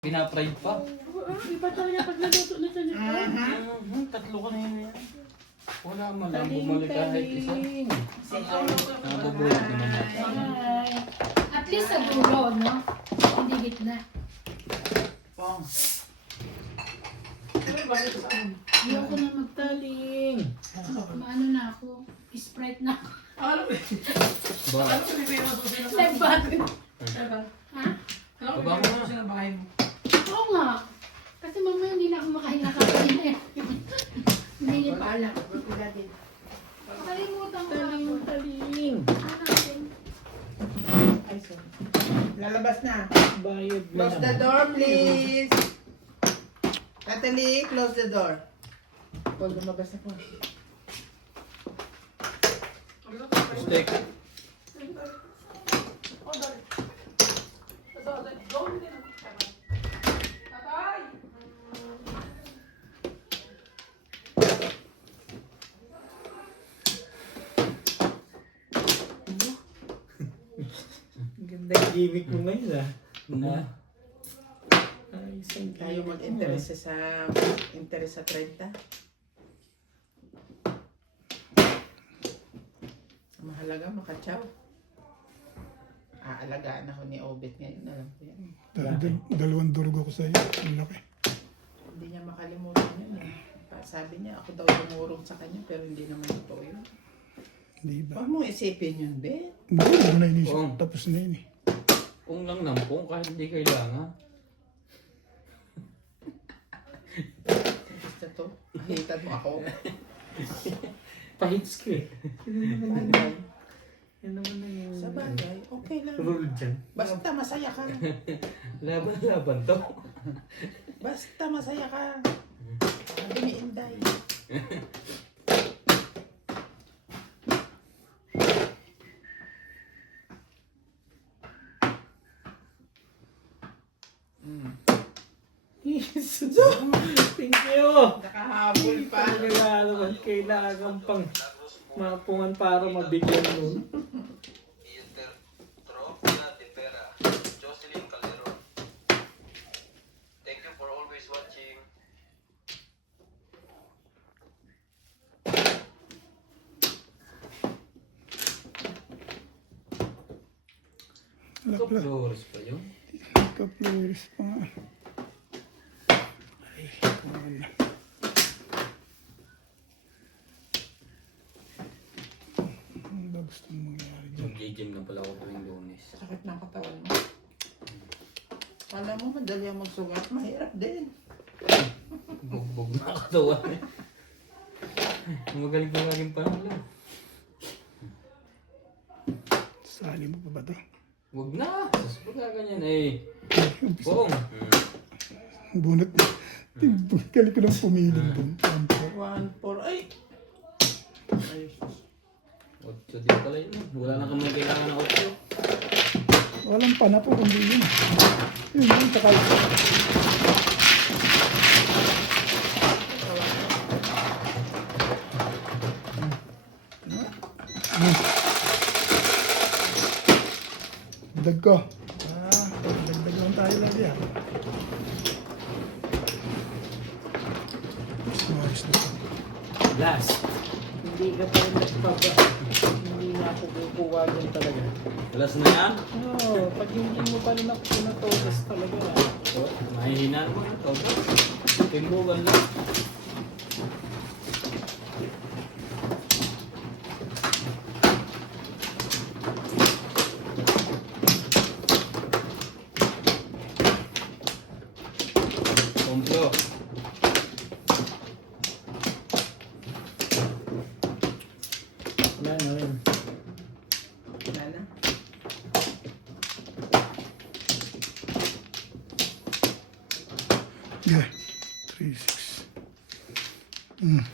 Pinapride pa. Iba talaga pag naluto na siya nito. Tatlo ka na yan. Wala man lang bumalik kahit isa. Nabubulit naman natin. Hi. At least sa dulo, no? Hindi gitna. Pong. Ayoko na magtaling. Maano na ako. Sprite na ako. Ba? Like button. Ha? Baba mo na. Oo nga. Kasi mamaya hindi na ako makain nakakain na yan. Hindi niyo pa alam. Nakalimutan ko na ako. Taling. Hanapin. Ay, sorry. Lalabas na. Bayad na Close the door, please. Natalie, close the door. Paul, lumabas na po. Steak. Ganda yung gimmick mo ngayon ah. Na. Ay, isang Tayo mag-interest sa 30. Ang mahalaga, makatsaw. Aalagaan ako ni Obet ngayon. Alam ko yan. Dalawang durgo ko sa'yo. Ang laki. Hindi niya makalimutan yun eh. Sabi niya, ako daw tumurong sa kanya, pero hindi naman totoo yun. Hindi ba? Huwag mong isipin yun, Bet. Hindi ko na inisip. Oo. Tapos na yun eh. Kung lang nampong kahit hindi kailangan. Basta to, mahitan mo ako. pahits ko eh. Bagay. Yan naman na yung Sa bagay, okay lang. rule dyan. Basta masaya ka. Laban-laban to. Basta masaya ka. Sabi ni Inday. Jesus! Thank you! Nakahabol pa. Kailangan kailangan pang mapungan para mabigyan nun. Tropia de Pera, Jocelyn Calderon. Thank you for always watching. Ito flores pa yun. Ka-flores pa nga. Ay, wala. Ano ba gusto mong mangyari dyan? Mag-gym na pala ako tuwing Lunes. Sakit ng katawan mo. Kala mo madali ang magsugat. Mahirap din. Bugbog na katawan eh. Magaling pa laging panalo. Sali mo pa ba ito? Huwag na. Sasapag ka ganyan eh. Bong. Bunot na. Galing ko nang pumiling doon. 1-4. Ay! Ay, sus. 8 din pala yun. Wala na kami kailangan ng 8. Walang pana po kundi yun. Yun yun, takal. Dag ko. Dagdag lang tayo lagi ah. Ayos na. Last. Hindi ka pa rin nagpapa. Hindi na ako kukuha dyan talaga. Alas na yan. Oo, pag hindi mo pa rin ako pinatogas talaga. So, mahihina naman ito. Timbugan lang. Komplo. Wala na rin. Wala na. Yeah. 3-6. Mm.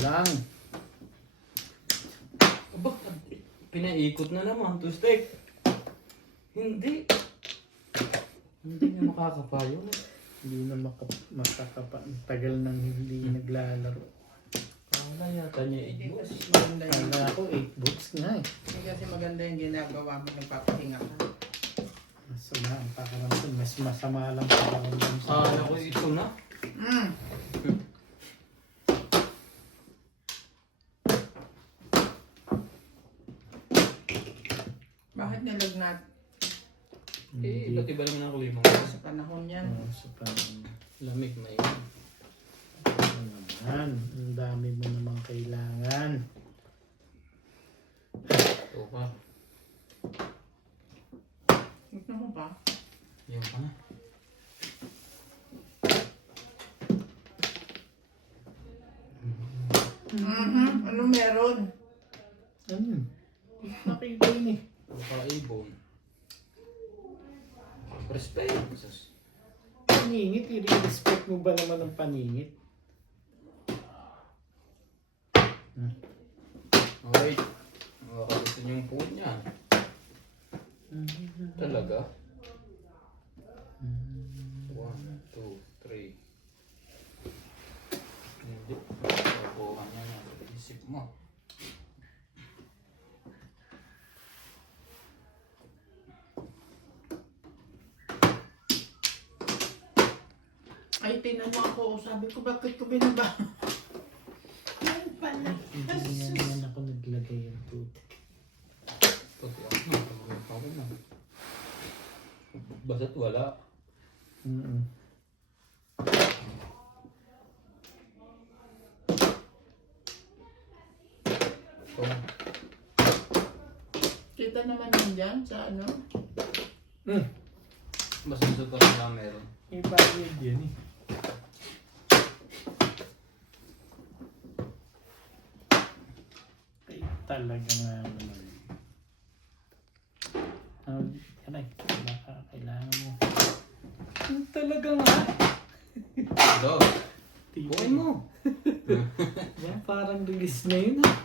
Lang. Aba, pinaikot na naman to steak. Hindi. Hindi niya makakapayo. Hindi na makakapa. Tagal nang hindi naglalaro. Kala yata niya Hindi 8 kasi books. maganda yung, Kala ko 8 books nga eh. hindi kasi maganda yung ginagawa mo, nagpapahinga ka. Masama ang pakiramdam. Mas masama lang pakiramdam sa Kala ko ito na. Mm. Bakit nilagnat? Eh, iba't iba naman ang kulimang. Sa panahon yan. Sa panahon. Lamig may. Ano naman, ang dami mo namang kailangan. Ito pa. Ito mo pa? Yung pa na. Ano meron? Ano? Nakita yun eh. Naka-ibon. Respect. Sus. Paningit, i-respect mo ba naman ang paningit? Wait. Makakagusto niyo yung phone niya. Talaga? 1, 2, 3. Hindi. Nakuha niya na. Isip mo. Ay, tinanong ako. Sabi ko, bakit ko binaba? Yan pala. Hindi nga naman ako naglagay ng tubig. Pati ako na. Basta't wala. So, Kita naman yun dyan sa ano. basta sa parang meron. May bayad yan eh. Ay, talaga nga naman. Kanay, kailangan mo. Talaga nga. Hello. Buhay mo. Yan, parang release na yun ah.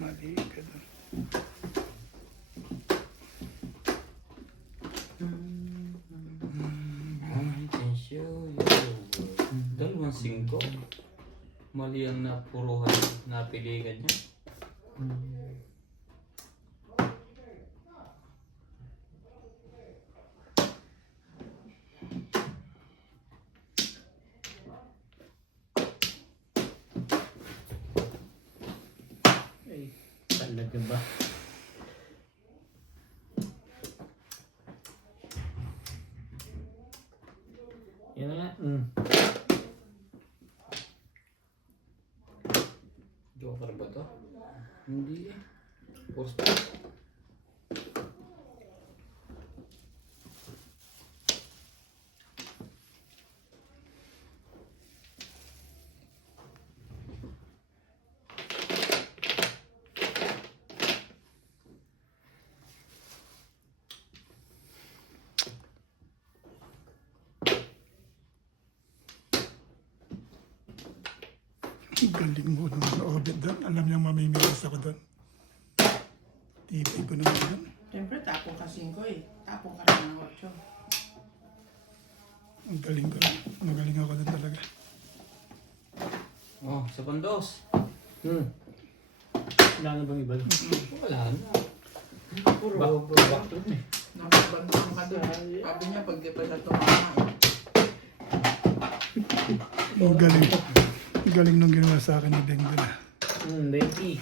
Mali ka doon. I can show you the world. 2-5. Mali ang napuruhan, napiligan niya. Ay, talaga ba? Yan na. Joker ba to? Hindi eh. Force pass. Galing mo naman, Obed doon. Alam niyang mamimilis ako doon. Tibay ko naman doon. Siyempre, tapong ka 5 eh. Tapong ka rin ng 8. Ang galing ko rin. Magaling ako doon talaga. Oh, sa pandos. Wala na bang iba? Wala na. Puro back to eh. Nakabantang ka doon. Sabi niya, pag di pa na tumama. Ang galing. Ang galing nung ginawa sa akin ni Beng doon. Becky.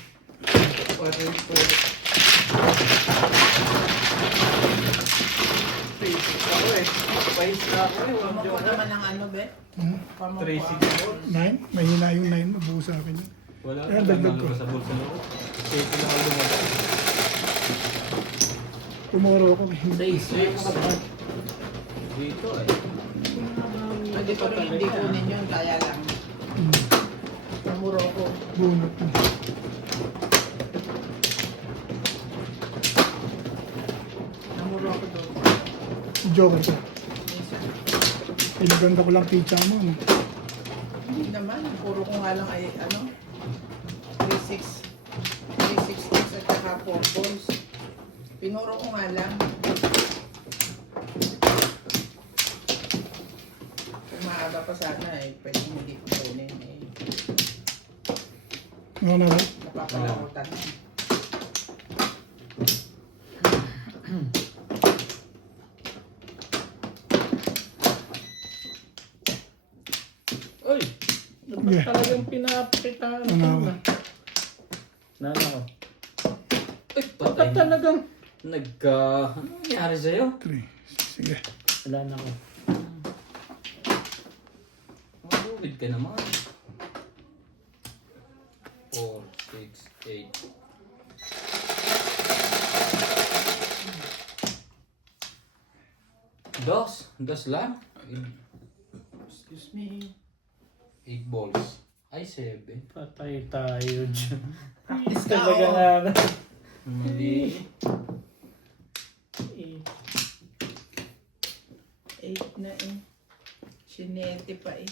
Ako eh. Pahis na ako eh. Walang Pamako joker. naman ng ano, be? Pamako. 3-6. 9? Mahina yung 9. Mabuo sa akin yun. Wala Ayan, ka dagdag ko. lang sa bulsa mo. Safe na ako lumabas. Tumuro ako. Dito eh. Pwede pa rin hindi kunin yun, kaya lang. Namuro ko. Bunot mo. Namuro ko doon. Joker ko. Pinaganda ko lang pizza mo. Ano? Hindi naman, puro ko nga lang ay ano, 3-6. 3-6 at saka 4 balls. Pinuro ko nga lang. Kung maaga pa sana eh, pwede hindi ko kunin eh. Ano na ba? Napapalakutan. Uy! Dapat Yeah. talagang pinapakitaan ko Ano? na. Nana ko. Ay, Dapat patay. talagang... Ano nangyari sa'yo? 3. Sige. Wala na ko. Mag-uwid ka naman. 4, 6, 8. Dos lang. Excuse me. 8 balls. Ay, 7. Patay tayo dyan. Practice ka Talaga oh. nga. Mali. 8 na eh. Sinete pa eh.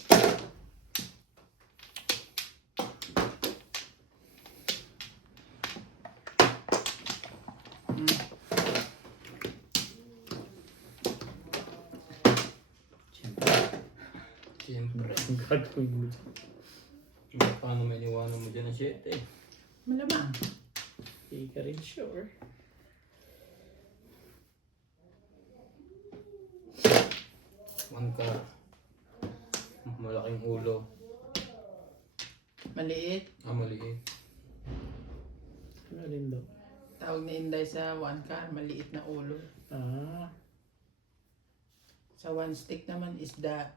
Siyempre. Ang gagawin mo dyan. Paano may niwanan mo dyan ng 7? Malamang. Hindi ka rin sure. One car. Malaking ulo. Maliit. Maliit. Ano rin daw? Tawag na Inday sa one car, maliit na ulo. Ah. Sa one stick naman isda.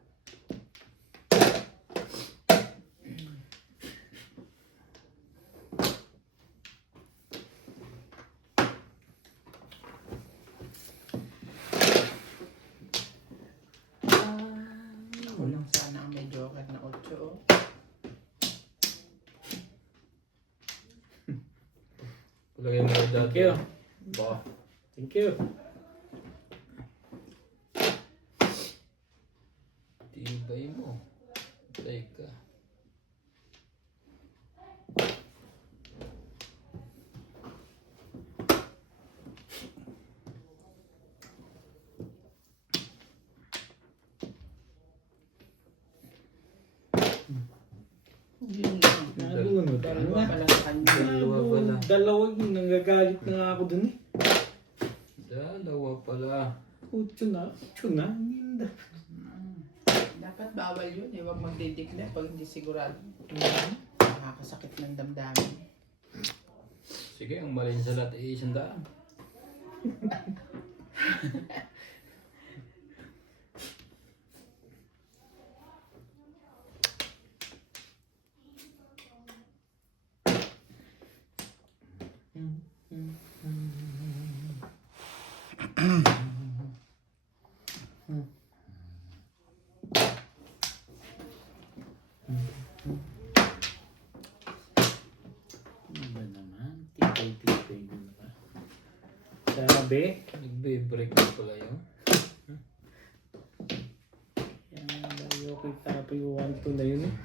Ako lang sana ang may joker na 8 oh. Lagay mo rin Thank dati. you. Ba? Thank you. Tibay mo. Teka. Yun lang. Nalunod. Dalawa pa lang sa kanya. Dalawa pala. Dalawang nanggagalit na nga ako dun eh. Dalawa pala. Utso na. Utso na. Ninda. Dapat bawal yun eh. Huwag magdideclare pag hindi sigurado. Mhm. Nakakasakit ng damdamin. Sige, ang malin sa lahat ay 100. Ano ba naman? Tipay-tipay mo na ba? Sabi? Nagbe-break na pala yun. Yan, layo ko itapoy 1-2 na yun eh.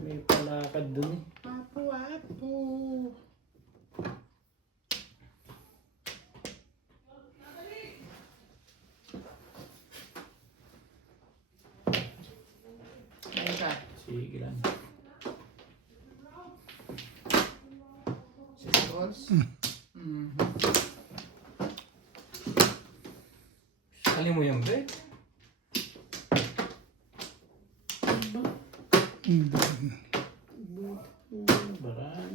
May palakad dun eh. Wapo-wapo. Ayun ka. Sige lang. 6 balls. Sali mo yung break. Barang.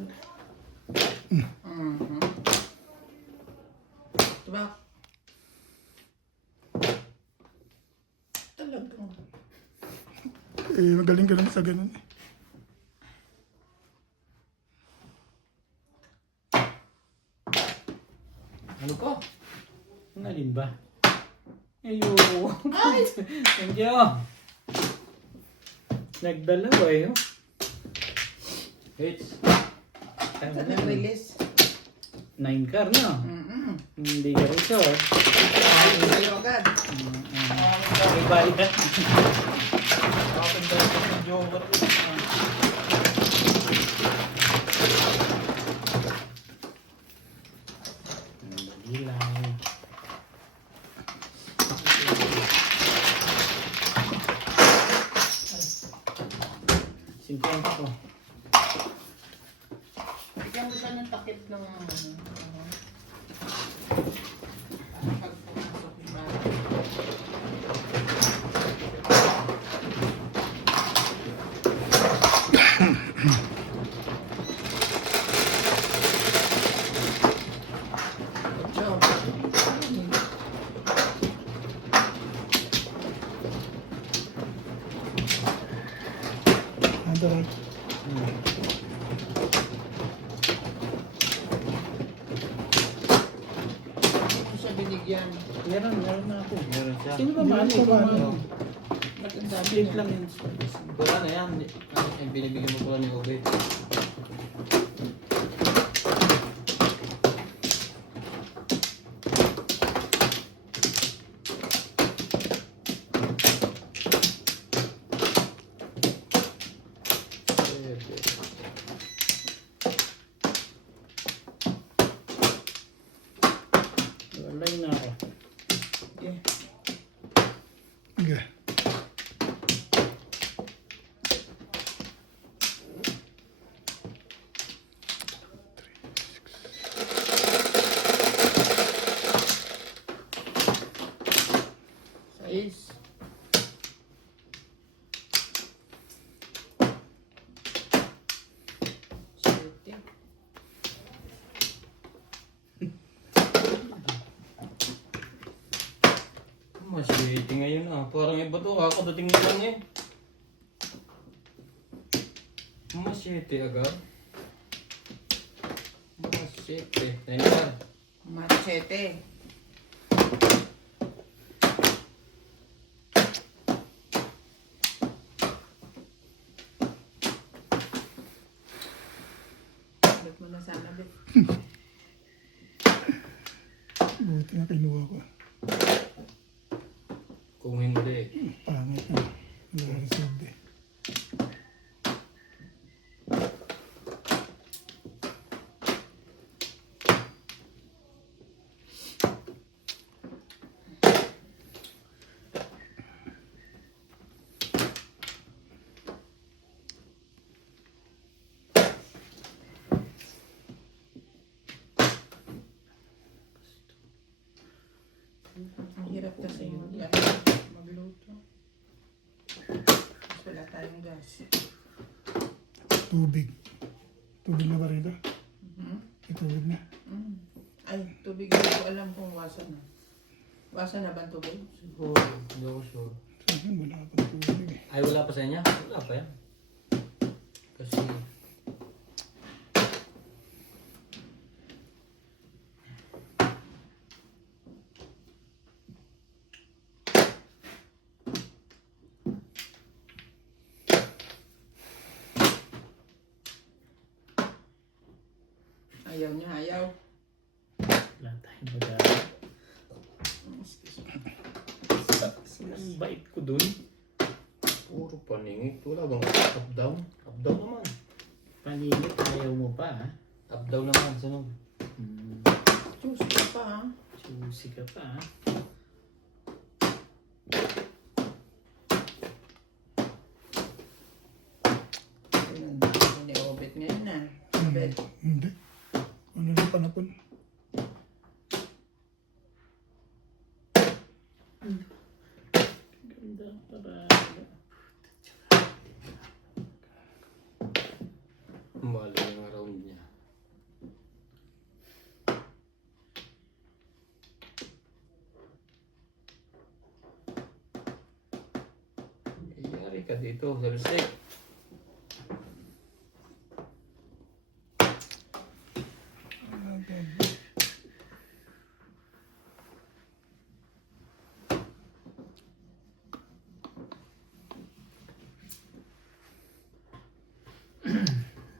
Diba? Talagang. Eh, magaling ka naman sa ganun eh. Ano ka? Ang alin ba? Ayoko. Ay! Thank you. Nagdalawa eh. Oh. Hits. Saan nag-release? 9 car na. Hindi ka rin sure. Ayun sa'yo agad. May balik. Open daw ito ng joker. Dali lang. 50. Bigyan mo siya ng takip ng ano. Pag pumasok yung bahay. Job. Ando rin. Ito siya binigyan. Meron na ako. Meron siya. Sino ba Hindi mali ko ko ba, ano? Ang dami Split niya. lang yun. Wala na yan. Yung binibigyan mo pala ni Obed. Walay na ako. Okay. Okay. Sais. Siyete. Masyete ngayon ah. Parang iba to. Kakadating na lang eh. Masyete agad. Masyete. Thank Machete. Ulit mo na sana, Bet. Buti na kinuha ko. Kung hindi. Pangit na. Wala resolve eh. Ang hirap kasi magluto. Mas wala tayong gas. Tubig. Tubig na ba rito? Mhm. May tubig na. Mm. Ay, tubig. Hindi ko alam kung wasa na. Wasa na ba ang tubig? Siguro. Hindi ako sure. Sa akin, wala pang tubig eh. Ay, wala pa sa inyo? Wala pa yan. Kasi... Ayaw niya, ayaw. Wala tayong magagawa. Excuse me. Ang bait ko dun. Puro paningit. Wala bang up down? Up down naman. Paningit, ayaw mo pa ha? Up down naman. Sunod. Choose ka pa, ha? Susi ka pa ha? Ayun, ako ni Obet ngayon na. Obet. Hindi. Ano na panapon? Ganda para... Mali yung round niya. Yari ka dito sa mistake.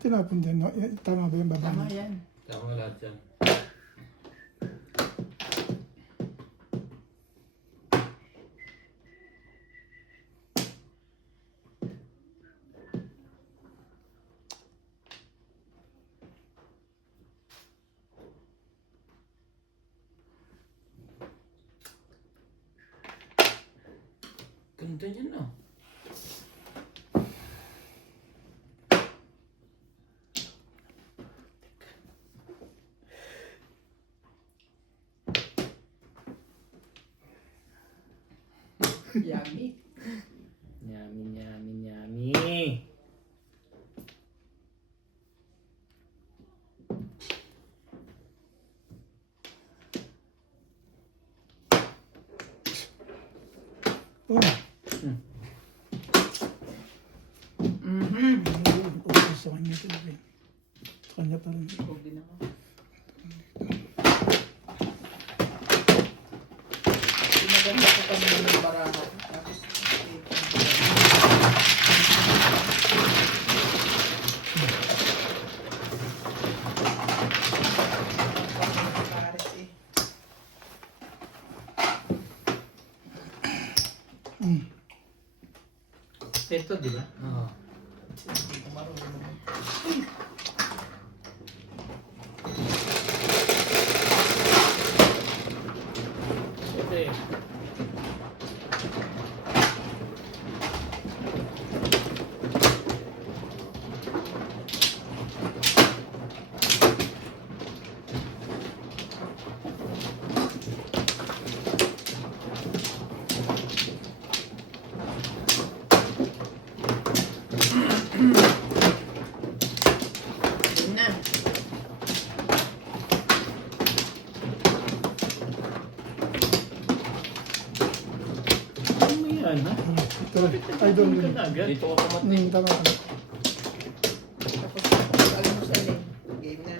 Tinapon din. No? Tama ba yung baba Tama niya? yan. Tama lahat yan. Ganda niyan ah. Yummy. Yummy, yummy, yummy. Oh, Mhm. okay sa kanya talaga. Sa kanya pa rin. Ubi na ako. Pinaganda ko kami ng baraha. Tapos, Pares eh. Ito, di ba? Oo. Hindi ko marunong. Ito eh. Yun na. Ano mo yan, ha? Ito, idol Ka yun. na agad. Dito ka pumatay. Tara. Tapos, almusal eh. Game na.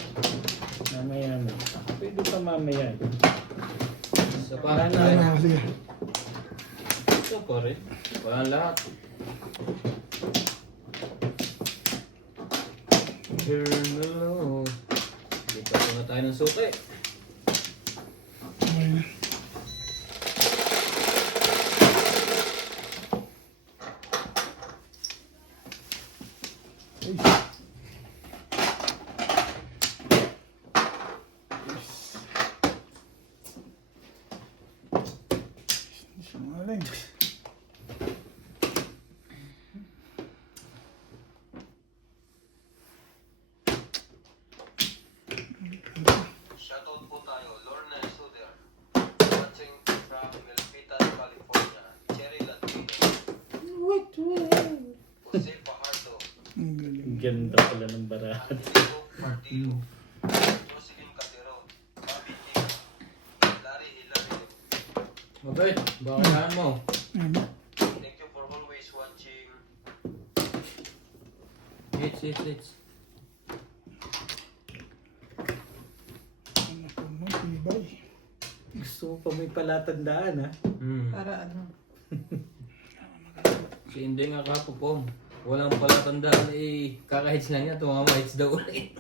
Mamaya na. Pwede pa mamaya. Sa parang Tara na. na, sige. Ito pa rin. Walang lahat. Here in the Lord. Dito na tayo ng suki. Okay na. Sinungaling. Shoutout po tayo, Lorna Suder. Watching from Milpitas, California. Cherry Latino. Wait. Jose Fajardo. Ang galing. Ang ganda pala ng barahat. Diego Martino. Jocelyn Calderon. Bobby King. Larry Hilario. Mabait. Baka mo. Ano? Thank you for always watching. Hits. Ano po mo, tibay. Gusto mo pa may palatandaan, ha? Hmm. Para ano? Si hindi nga kapupom. Walang palatandaan eh. Kakahits lang niya. Tumama hits daw ulit.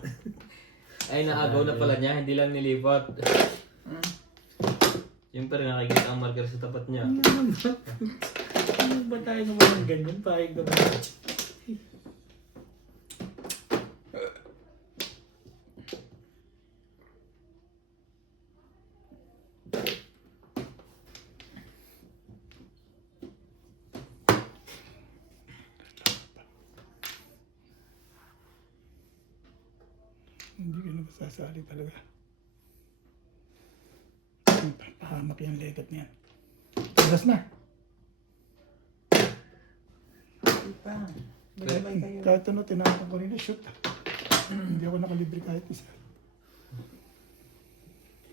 Ay naagaw na pala niya. Hindi lang nilipat. Mm. Siyempre nakikita ang marker sa tapat niya. Ano ba tayo naman ng ganyan? Pahig naman. Hindi ka na masasali talaga. Pahamak yung legat niyan. Tagas na. Hindi pa. Magabay kayo. Kahit ano, tinapon ko rin na shoot. Hindi ako nakalibre kahit isa.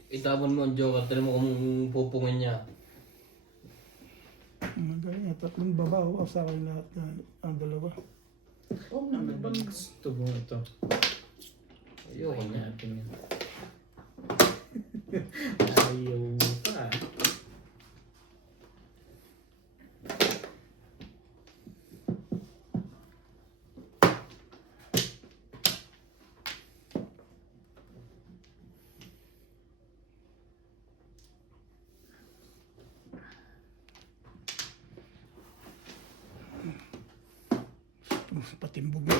Itabon mo ang joker. Tala mo kung pupungin niya. Magaling nga, tatlong babaw. Sa akin lahat ang dalawa. Oo Ano naman. bang gusto mo ito? Ayoko Try na. natin yan. Ayaw mo pa. Patimbog na.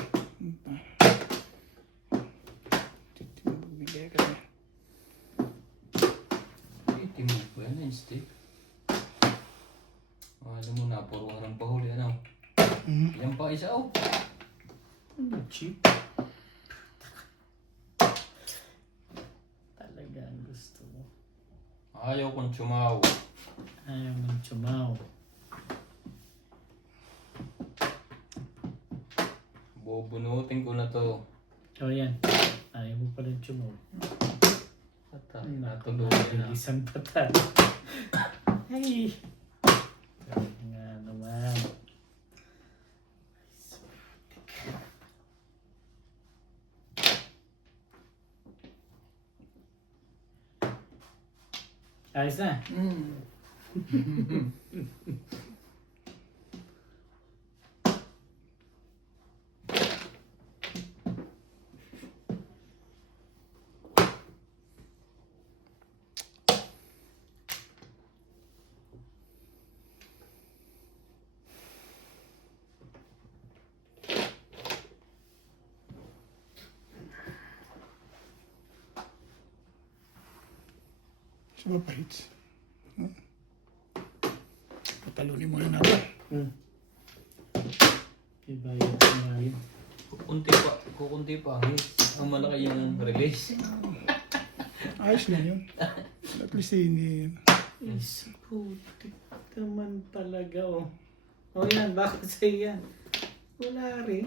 Timbog bigay ka na. Timog ba yan? Stick. Alam mo na, puro ka ng pahuli. Ano? Yan pa isa oh. Ano, cheap? Talaga ang gusto mo. Ayaw kong chumaw. Ayaw mong chumaw. Bubunutin ko na to. O yan. Ayaw mo pa rin sumulong. Atay, natuluyan na. Isang patat. Ay! Grabe nga naman. Ayos na. Sa pahits. Patalunin mo na natin. Ibayad ko nga yun. Kukunti pa. Ang malaki yung release. Ayos lang yun. At least hindi. Is putik naman talaga oh. O yan, bakit sa'yo yan? Wala rin.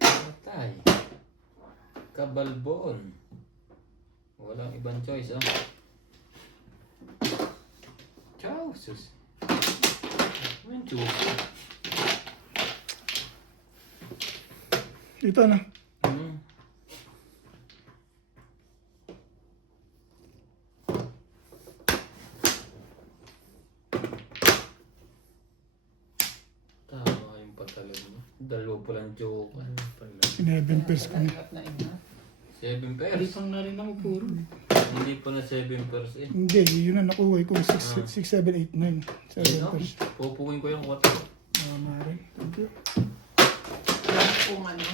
Atay. Kabalbon. Walang ibang choice, ah. Ciao, sus. Ang juicy. Ito na. Tama yung pagtalag mo. Dalawa pa lang joke. Sineben pairs ko na. At na ina. 7 Hindi pairs. pang na rin ako puro. Hindi pa na 7 pairs eh. Hindi, yun na nakuha ko. 6, 7, 8, 9. 7 Ayun, pairs. pupukin ko yung 4. Mare. Thank you. Alam kung ano.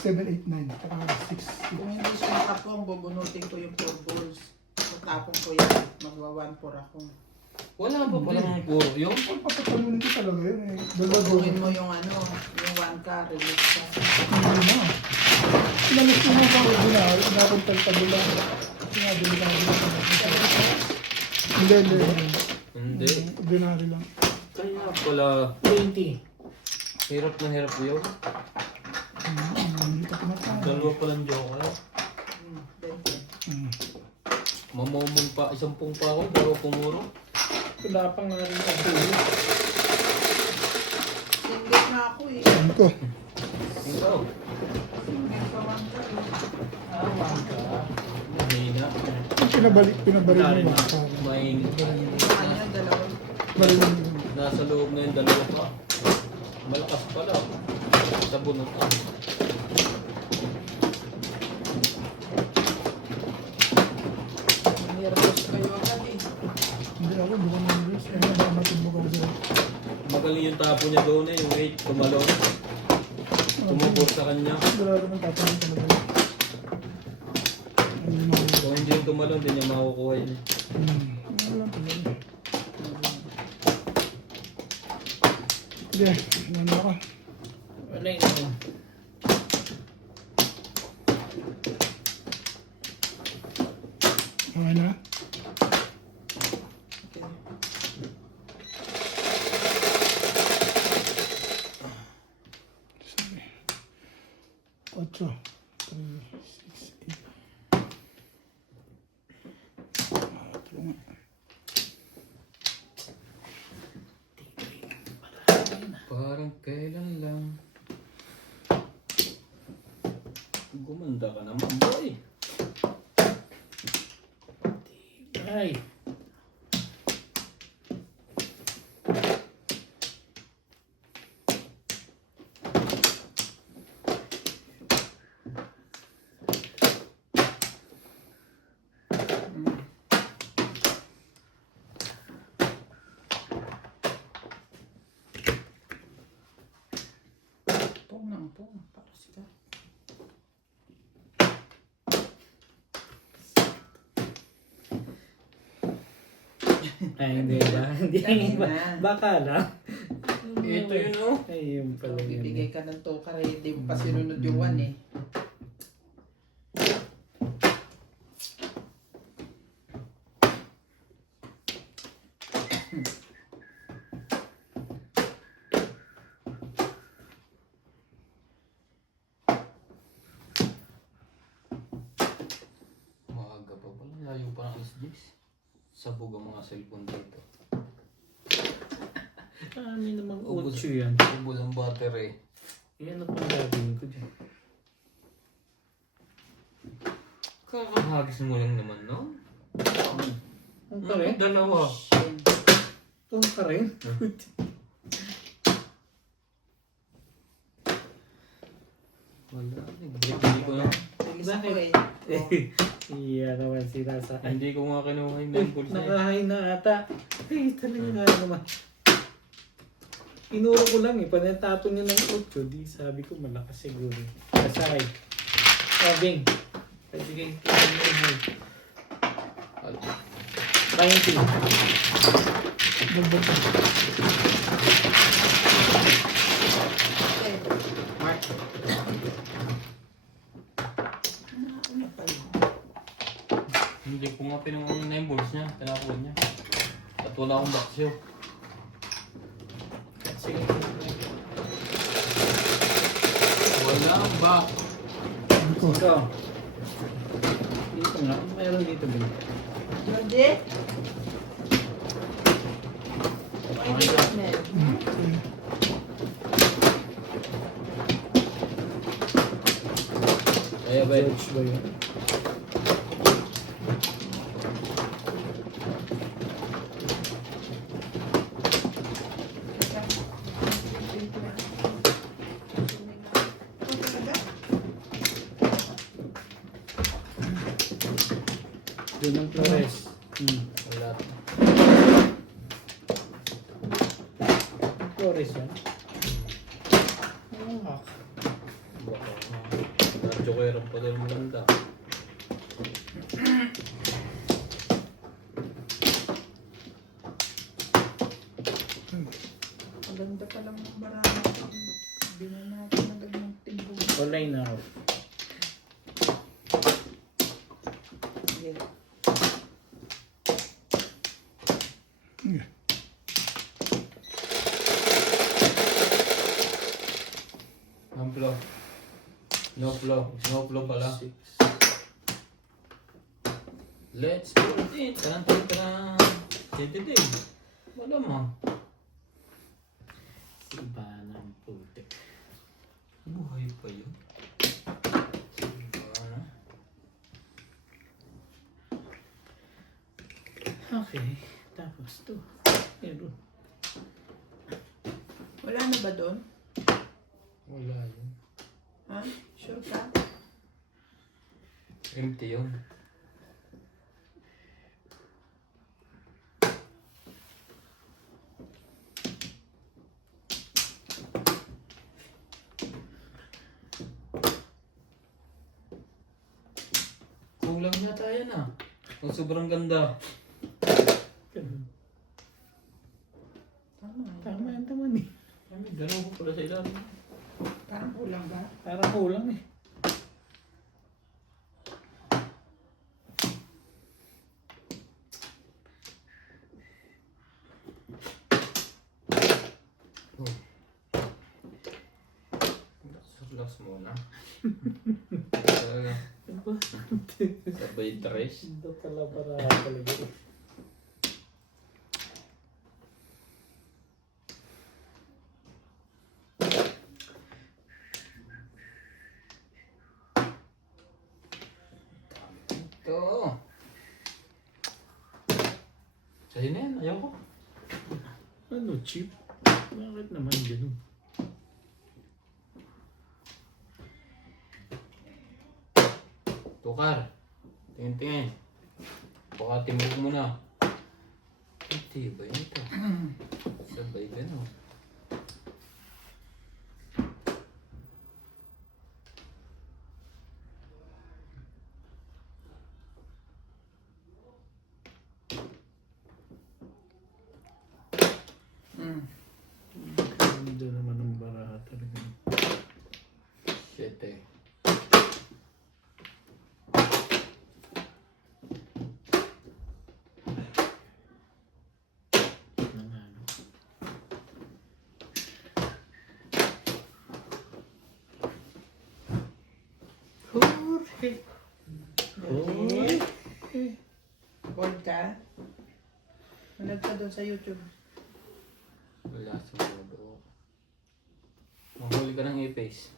7, 8, 9. Saka 6. Kung hindi siya nakapong, bubunutin ko yung 4 balls. Matapong ko yan. Magwa 1 for ako. Wala pa palang puro. Yung Papatalunin ko talaga yun eh. Dalawa Bubunutin mo yung ano, yung 1 ka, release ka. Hindi na. Ilamis ko mo pa rin na. Dapat tagtabula. Sinabili lang. Hindi. hindi. Ordinary lang. Kaya pala 20. hirap na hirap yun. Hindi pa tumatawag. Dalawa pa lang joke. 20. Mamumon pa, 10 pa ako, pero pumuro. Wala pang nga rin ako. Singgit na ako eh. Ano ko? Ikaw, Singgit ka 1 ka eh. mahina. Pinabalik mo ba? Mainit. Kanya, dalawa. Balik mo. Nasa loob na yung dalawa pa. Malakas pala. Sa bunutan. Nervous kayo agad eh. Hindi ako, bukan ng Diyos. Ano ba matubog ako dyan? Magaling yung tapo niya doon eh, yung 8, tumalon. Tumupor sa kanya. Wala naman tatanong talaga. Ano na ako? Kung hindi yung tumalon, hindi niya makukuha yun. Wala talaga. Hindi, ano ako? Wala yun. Okay na? Okay. Sorry. 8, 3, 6, 8. Tulungan. Parang kailan lang. Gumanda ka naman, boy. Ay. Pong ng pong. Para sila. Ay, hindi ba? Hindi ba? Baka lang. Ito yun oh. Ay, yun So, pala yun. bibigay ka ng toka rin. Hindi mo pa sinunod yung 1 eh. Layo pa ng alas 10. Sabog ang mga cellphone dito. Kami namang Ubus. 8 yan. Ubus ang battery. Yan ang panggagawin ko dyan. Kakahagis mo lang naman, no? Ang ka rin? Dalawa. Ang ka rin? Wala. Hindi ko na. Bilis ako eh. Iya naman sila sa akin. Hindi ko nga kinuha yung impulse na yun. Nakahain na ata. Eh, talaga naman. Inuro ko lang eh. Panatapon niya ng 8, di sabi ko malakas siguro. Kasay. Bing. Pwede kayo kinahin. 20. Mark. Ano pala? Hindi ko nga pinuha na impulse niya. Tinapon niya. At wala akong baksyo. Sige. Wala ba? Ikaw. Dito nga. Mayroon dito ba? Jordi? Ay, di ba, Mel? Kaya ba yun? George ba yun? Doon ang Flores. Wala. Ang Flores yan. Ah, Baka radyo ko yung padal maganda. Maganda pa lang ng barama. Binan natin na ganyang timbong. Kulay na ako. Sige. Ang flow. No flow. No flow pala. Let's put it. Tarang tarang tarang. Dito. Wala mo. Iba ng putik. Buhay pa yun. Ano? Okay. Tapos to. Meron. Wala na ba doon? Wala yun. Ha? Sure ka? Empty yun. Kulang yata yan ah. Ang sobrang ganda. Ganun. Tama. Tama yan naman eh. Ay, may dalawa ko pala sa ilalim. Parang kulang ba? Parang kulang eh. Oh. Relax muna. Talaga. Diba? Sabay tres. Hindi pala para talaga eh. Ito. Sa'yo na yan. Ayaw ko. Ano, cheap? Bakit naman ganun? Tukar. Tingin-tingin. Baka timog mo na. Ito ba yun ito? Sabay gano'n. Hindi naman ang baraha talaga. Shit eh. Ng ano. Jorge. Jorge. Manood ka doon sa YouTube. Wala sa modo. Mahuli ka ng e-face.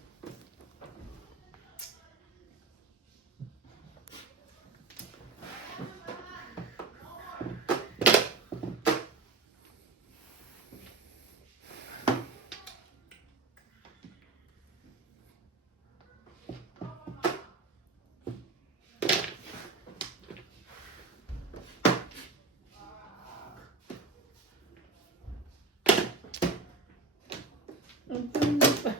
Ang dami pa.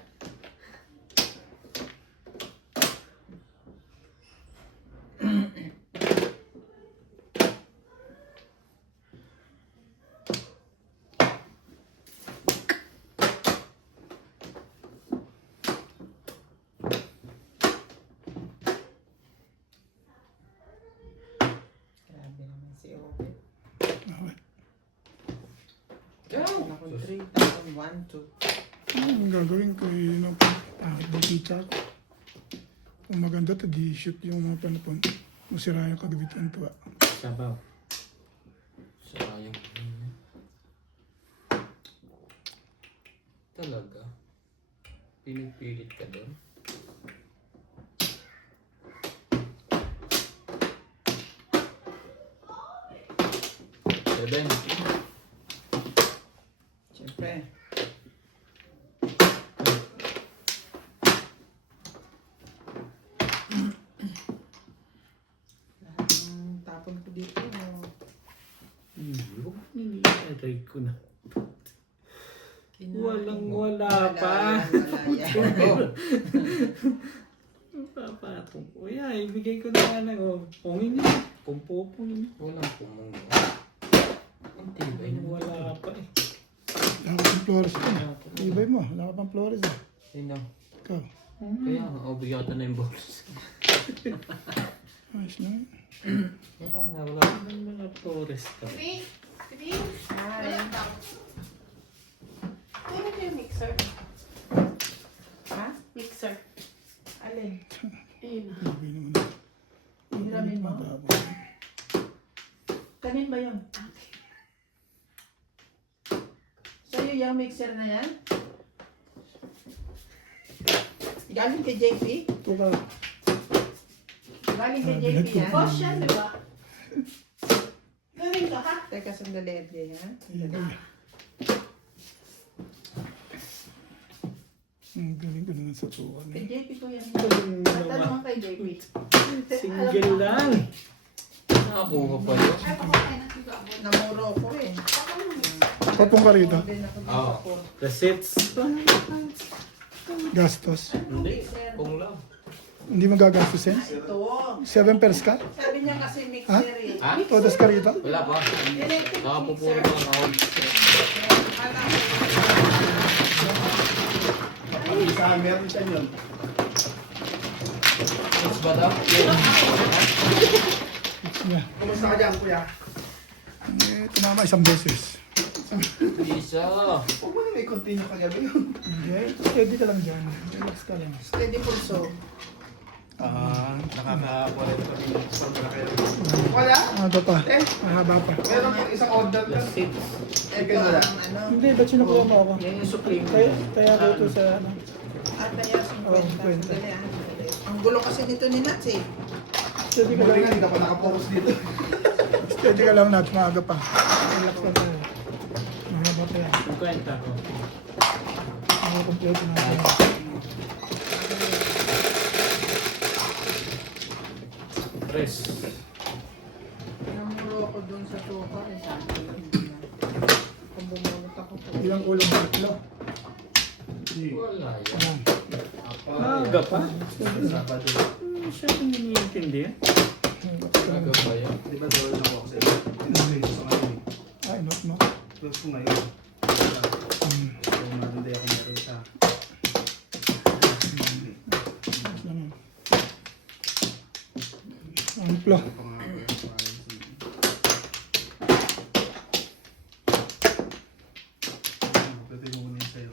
Grabe naman si Obet. Okay. Ako 3,001 to. Ang gagawin ko yun ang bukita ko. Kung maganda to, di shoot yung mga panapon. Masira yung kagabitan to. Sabaw. Sayang. Talaga. Pinipilit ka doon. Seven. Siyempre. Lahat ng tapon ko dito. Iyo, niliaray ko na. Kinain. Walang-wala pa. Wala yan. Papatong ko. Yeah, ibigay ko na nga lang. Oh, pungin niya. Pumpupungin. Walang pumong. Ang tibay na Wala pa eh. Wala ka pang flores ko. Ibay mo, wala ka pang flores ah. Sino? Ikaw, Kaya nga, obligado na yung balls. ayos lang. Wala nga, wala. Ang mga flores ka. Tibi? Tibi? Hi. Wala daw. Puro ko yung mixer. Ha? Mixer. Alin? Ayun na. Ibay naman. Hiramin mo? Kanin ba yun? Sa'yo yung mixer na yan? Galing kay JP? Ito ka. Galing kay JP yan? Boss yan, di ba? Gawin ko, ha? Teka, sandali, FJ, ha? Ibay. Ang galing ko naman sa tuwan. Kay JP ko yan. Galing naman. Tatanong kay JP. Single lang. Nakakuha pa yun. Ay, pakakain na siya. Namuro ko eh. Patong ka rito. Din ako dito Oo. po. Receipts. Gastos. Hindi, kung lang. Hindi magagastos yan. Ito. 7 pairs ka? Sabi niya kasi mixer eh. Ha? Todas ka rito? Wala pa. Electric Nakapupuro mixer. pa ako. What's ba daw? Yeah. Kumusta ka dyan, kuya? Tumama isang beses. Isa. Huwag mo na may continue kagabi yun. Hindi. Steady ka lang dyan. Relax ka lang. Steady pulso. Nakaka-40 pa rin. Sobra kayo. Wala? Mahaba pa. Mahaba pa. Meron po isang order lang. Receipts. Ito wala. ang ano. Hindi, ba't sinukuha mo ako? Yan yung supreme. Kaya ko ito sa ano. At kaya 50. Oo, 50. Sandali, ah. Ang gulo kasi dito ni Nats eh. Steady ka Buhay nga, lang. hindi ka pa nakapokus dito. Steady ka lang Nat. Maaga pa. Relax ka tayo. Mahaba pa yan. 50 ko. Kompleto na ako. Press. Namuro ako dun sa sofa eh. Sabi ko yun. Kung bumulot ako po. Ilang kulong tatlo. Wala yan. Ayan. Maaga pa. Sabado. Siya yung iniintindi. Talaga ba yan? Di ba doon ako sa iyo? Hindi, sa ngayon. Ay, no. Close ko ngayon. So, Monday ako meron sa... Amplo. Pwede mo muna yun sa'yo.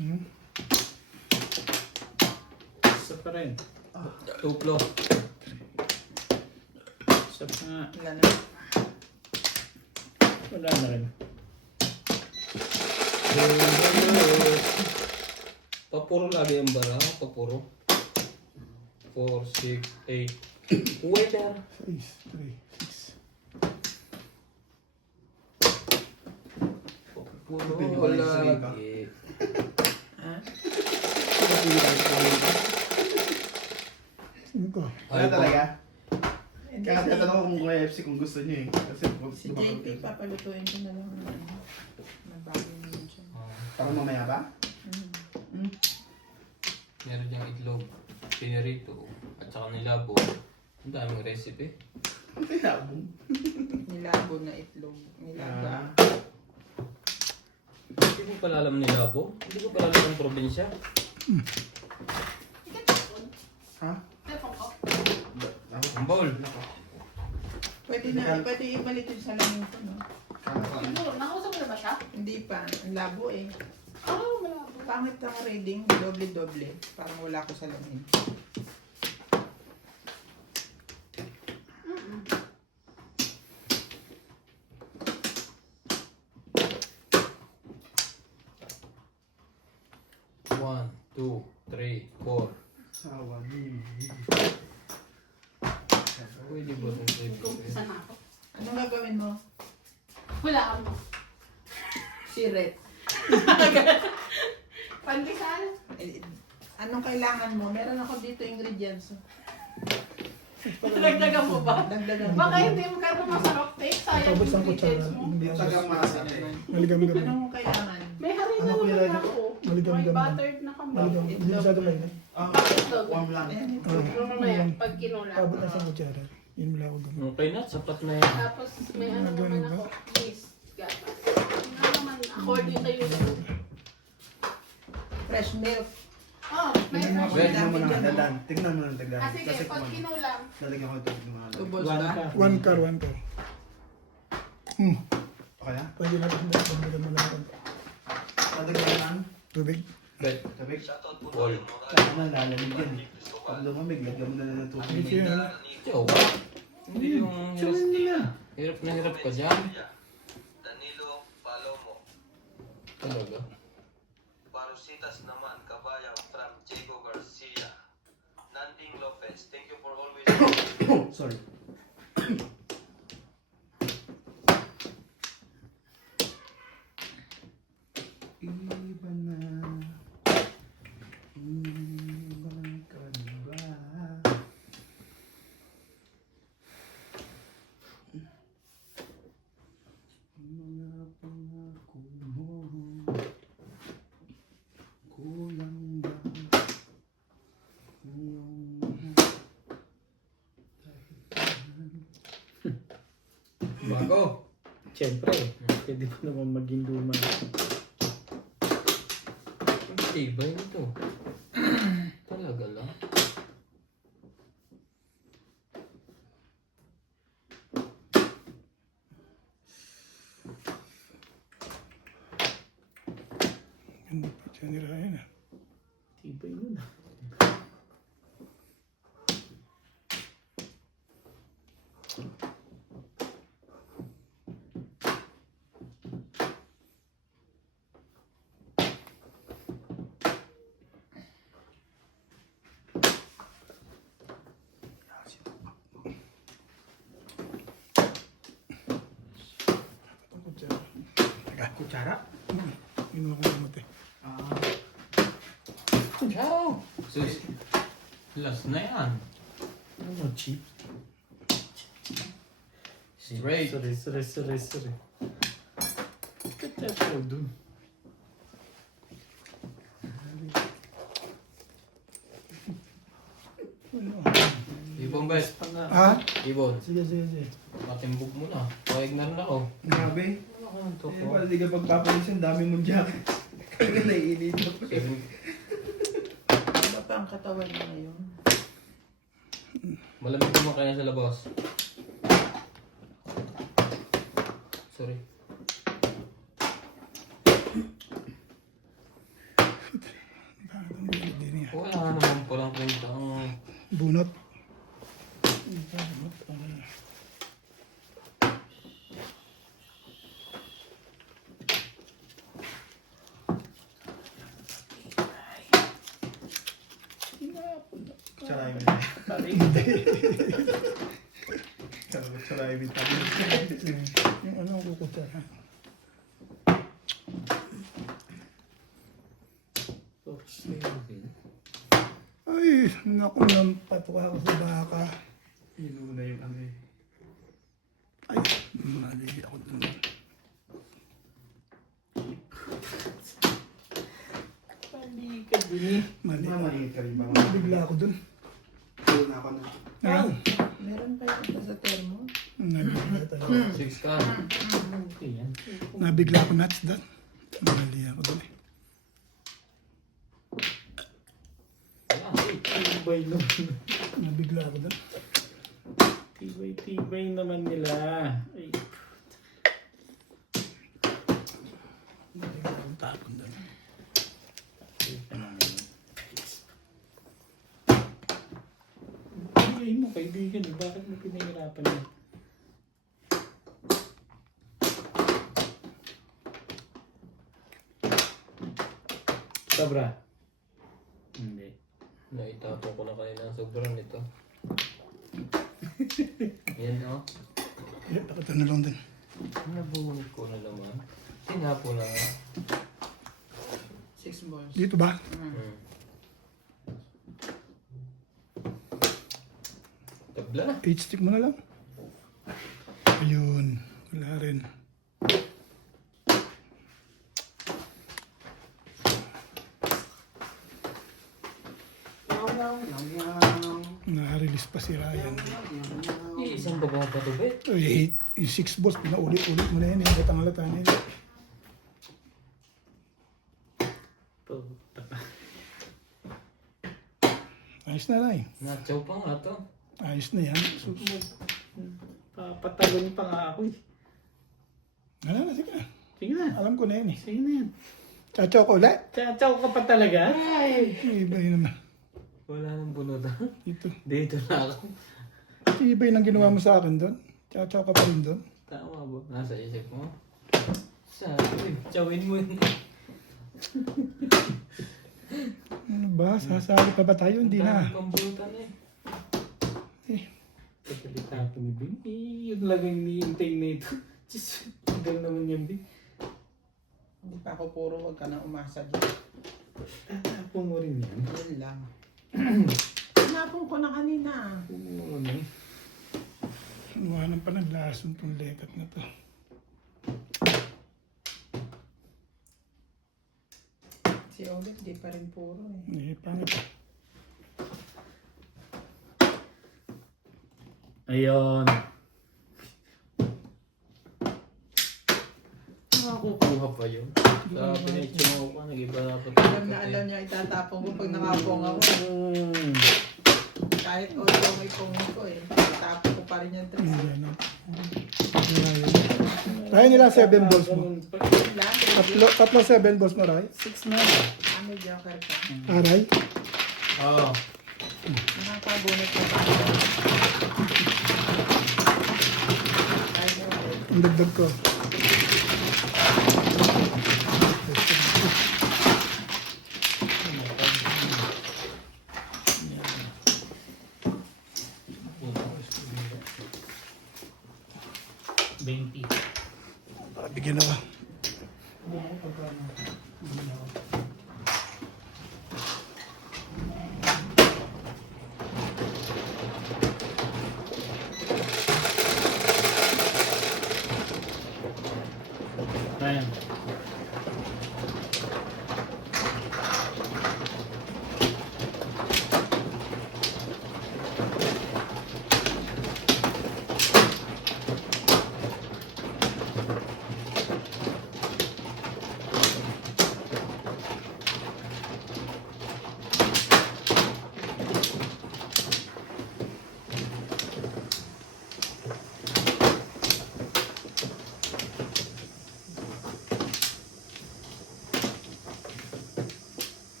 Hmm. Isa pa rin. Tuplo. Isa pa nga. Wala na. Wala na rin. Papuro lagi ang bara. Papuro. 4, 6, 8. Waiter. 6, 3, 6. Papuro Pinawala yung sarili ka. lagi. Ha? Sino ko? Wala talaga? Hindi, Kaya tatanong ko kung KFC kung gusto niyo eh. Kasi si JP papalutuin ko na lang ng ano. Mabago naman siya. Para mamaya ba? Meron niyang itlog, pinirito, at saka nilabo. Ang daming recipe. Tinabong. Nilabo na itlog. Nilaga. Hindi ko pala alam nilabo. Hindi ko pala alam ang probinsya. Ha? Ako? Ang bowl. Pwede na, pwede ibalik yung salamin ko, no? Siguro, nakausap mo na ba siya? Hindi pa. Ang labo eh. Wala. Pangit ang reading. Doble-doble. Parang wala ko salamin. One, two, three, 4. Sawa ni. Pwede ba itong tape? Kumpisa na ako. Anong gagawin mo? Wala ako. Siret. Pandesal. Eh, anong kailangan mo? Meron ako dito ingredients. Dagdagan mo ba? Dagdagan mo. Baka hindi mo ka masarap taste. Sayang Tapos yung ang kutsara. ingredients mo. Hindi Yung ang taga-masa eh. maligam-gam. Anong kailangan? May harina Ano, naman kuya, ako. May maligam-gam. buttered na kami. Maligam. Hindi masyado mainit. Ah, Itlog. warm lang. Ayan, ito. Ano na yan? Pag kinula. Abot na sa kutsara. Yun mo lang ako gamit. Okay na, sapat na yan. Tapos may ano naman ako. Yeast. Gatas. Ano naman, according to you. Fresh milk. Oh, may Tignan mo, fresh. tignan mo na. Dadan. Tignan mo na tagdan. Ah, sige, pag kinulam. Lalagyan ko ito ng mga Tubos One ba? ka. 1 car, 1 car. Okay na? Pwede na ito. Pagdagan mo lang. Lalagyan ng Tubig. Bet. tabig. Shoutout po All. tayo mga Kaya na lalamig yan eh. Pag lumamig, lagyan mo na lang ng tubig. Hindi siya. Tiyo, hindi yung hirap na hirap ka dyan. Danilo Palomo. Talaga. Barusitas naman, kabayang from Diego Garcia. Nanding Lopez, thank you for always Sorry. Iba na. Iba ka na ba? Mga pangako mo, kulang ba iyong Bago. Siyempre, pwede pa naman maging luma. Ang tibay nito. Talaga lang. Hindi pa siya nirayan ah. Tibay nun ah. Ang kutsara. Kutsara? Inuha ko gamot eh. Ciao! Sus. Last na yan. Ano mo, cheap? Straight. Sorry. Kaya dun. Ibon bet. Ah? Ibon. Sige. Matimbog mo na. Pahig na rin ako. Grabe. Ano ka ng Eh, toko? pala di ka pagpapalis ang dami mong jacket. Kaya naiinit na pa. Iba pa ang katawan mo ngayon. Malamig naman kaya sa labas. Sorry. Bakit ang bilit din niya? Wala nga naman palang kwenta ang Bunot. Kutsarahin mo. Hindi. Kutsarahin mo tayo. Yung ano ang kukutsara. Ay, naku, nampatok ako sa baka. Inuna yung ano eh. Ay, mali ako dun. Mali ka dun eh. Mali ako. Maliit ka rin ba? Bigla ako dun. Una ako na. Ah, Meron pa yung sa termo? nabigla talaga. 6 ka. Okay yan. Nabigla ako nuts dun. Mali ako dun eh. Tibay naman. Nabigla ako dun. Tibay naman nila. Ay, Nabigla akong tapon dun. Ay mo, kaibigan eh. Bakit mo pinahirapan yan? Sobra. Hindi. Naitapon ko na kanina ang sobrang nito. Yan o. Yep, pakita na lang dun. Nabunod ko na naman. Tinapon na nga. 6 balls. Dito ba? Hmm. Tabla na. 8 stick mo na lang. Ayun. Wala rin. Na-release pa si Ryan. Isang bagong patubit. Ay, yung 6 balls, pinaulit-ulit mo na yan. Yung batang-alata na yun. Puta. Ayos na lang. Nachaw pa nga to. Ayos na yan. So, Papatalon pa nga ako eh. ano na, sige na. Sige na. Alam ko na yan eh. Sige na yan. Chacho ko ulit. Tsatsaw ka pa talaga? Iba yun naman. Wala nang bunod. Dito. Dito na ako. Iba yun ang ginawa mo sa akin doon. Chacho ka pa rin doon. Tama ba? Nasa isip mo? Sabi, chawin mo yun. Ano ba? Sasali pa ba tayo? Hindi na. Pambutan eh. Pagkalita ko ni Bing. Yun lang ang iniintay na ito. Diyos, hanggang naman yan Bing. Hindi pa ako puro wag ka na umasa dyan. Tatapon mo rin yan. Yun lang. Tinapon ko na kanina. Oo, ano eh. Iwanan pa ng lason tong lekat na to. Si Olive di pa rin puro eh. Eh, pangit. Ayun. Nakakukuha pa yun. Sa pinitsyo mo pa, nag-iba na pa. Alam niya itatapon ko pag nakapong ako. Kahit auto may pong ko eh. Itatapon ko pa rin yung tricks. Hindi na. Ryan, nila 7 balls mo. Tatlo 7 balls mo, Ray. 6 na. Ano joker ka? Aray. Oo. Nakakabunot ka pa. Ang dagdag ko. Bigyan na ba? Ayan.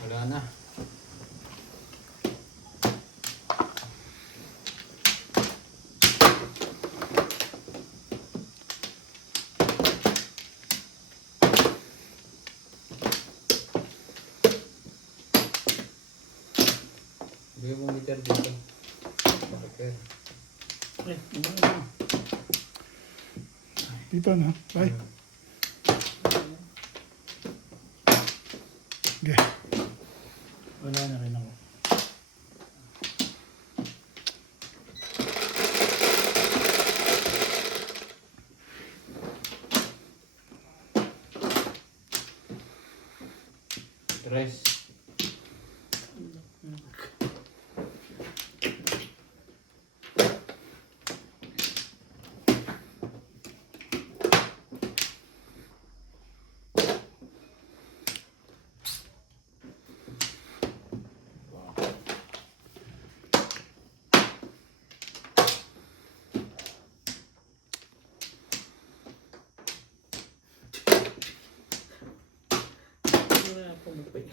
Wala na. Bigay mo meter dito. Repair. Dito na. Bye. Okay. Wala na rin ako. Tres. Wala akong magpay.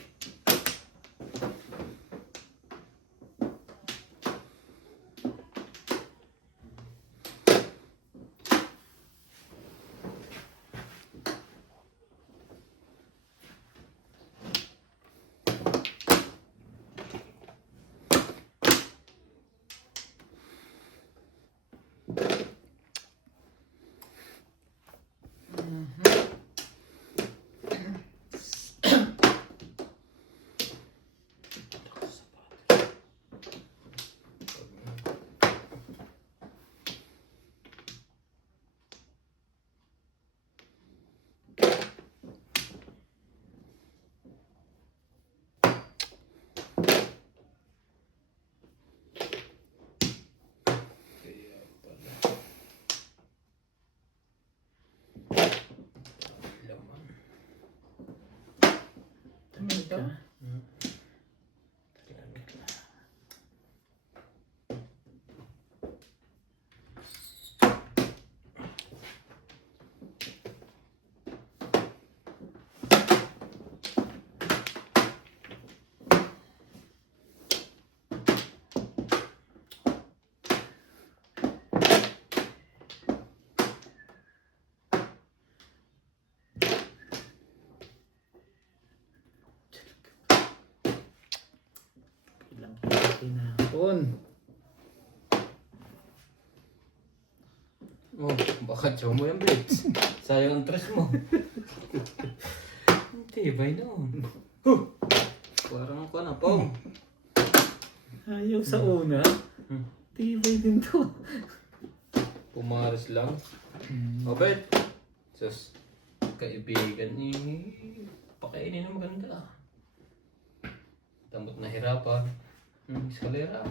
Ito? Ilang tinapon. Oh, baka chow mo yung blitz. Sayang ang tres mo. Tibay noon. Parang ako na, Pong. Ayaw sa una. Hmm. Tibay din to. Pumaris lang. Obet. Sus. Kaibigan ni... Pakainin ng maganda. Tamot na hirapan. Eskalera.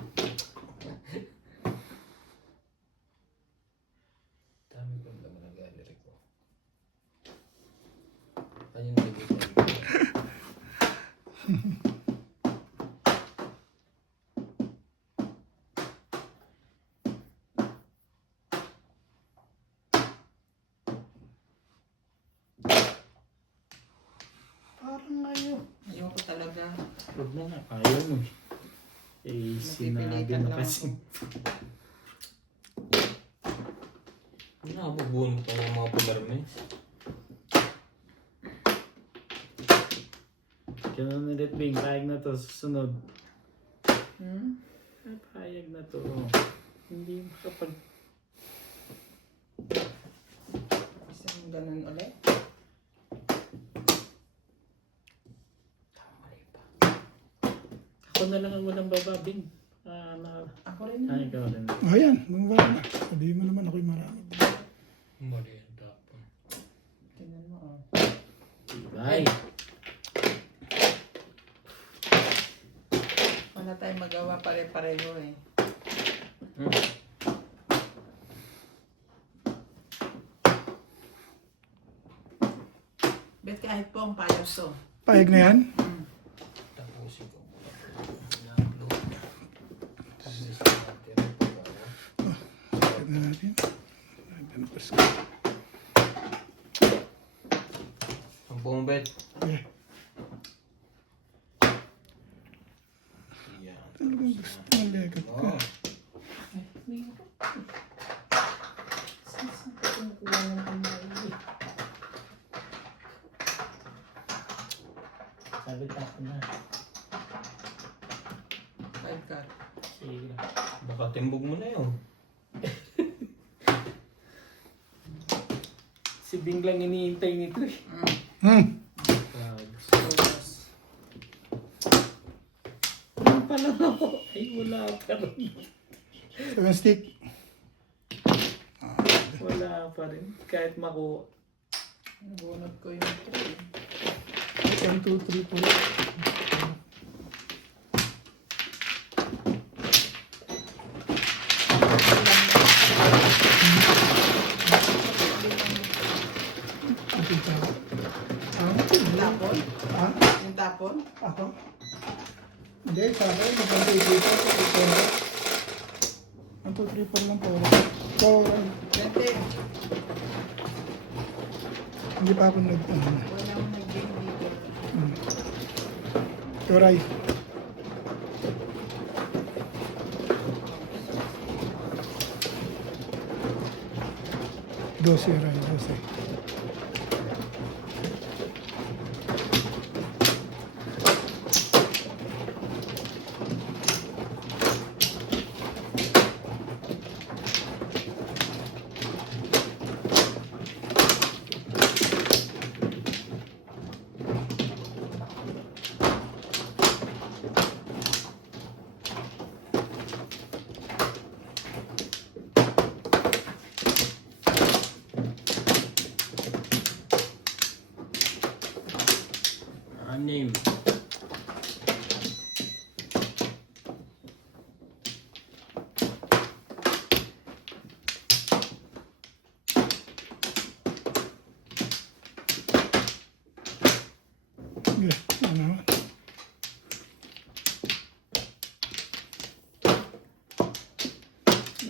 Dami ko naman ang gallery ko. Ano yung nagiging? Parang ayaw. Ayoko talaga. Huwag na nga. Ayaw mo eh. Eh, sinabi Napipilitan mo lang kasi. Nakabubunot ko ng mga pularmes. Ganun ulit, Bing. Payag na to. Susunod. Hmm? Payag na to. Hindi makapag... Isang ganun ulit. Ako na lang ang walang bababing. Ako rin na. Ay, ikaw rin. Ayan, bumaba na. Sabihin mo naman ako'y marami. Mali ang tapon. Tingnan mo, oh. Bye. Wala tayong magawa pare-pareho eh. Bet kahit po ang payos to. Payag na yan? Tapusin ko muna. Na-upload. Publish natin ang pagkawa. Payag na natin. Payag na Pasko. Ang buong bed. Okay. Yan. Talagang gusto ng legat ka. Oh. Sabi tapo na. Five cut. Sige. Baka timbog mo na yun. Si Bing lang iniintay nito eh. Bonus. Ano pala ako? Ay, wala pa rin. 7 stick. Wala pa rin. Kahit makuha. Nabunot ko yung 1, 3. 2, 3, 4. Yung tapon? Ha? Yung tapon? Ako? Hindi, sa akin. Mag-1, 2, 3, 4. 1, 2, 3, 4 lang po. 4. 20. Hindi pa ako Walang nag-game dito. Turay. Dose, Ray. Dose. Anim. Sige, ano?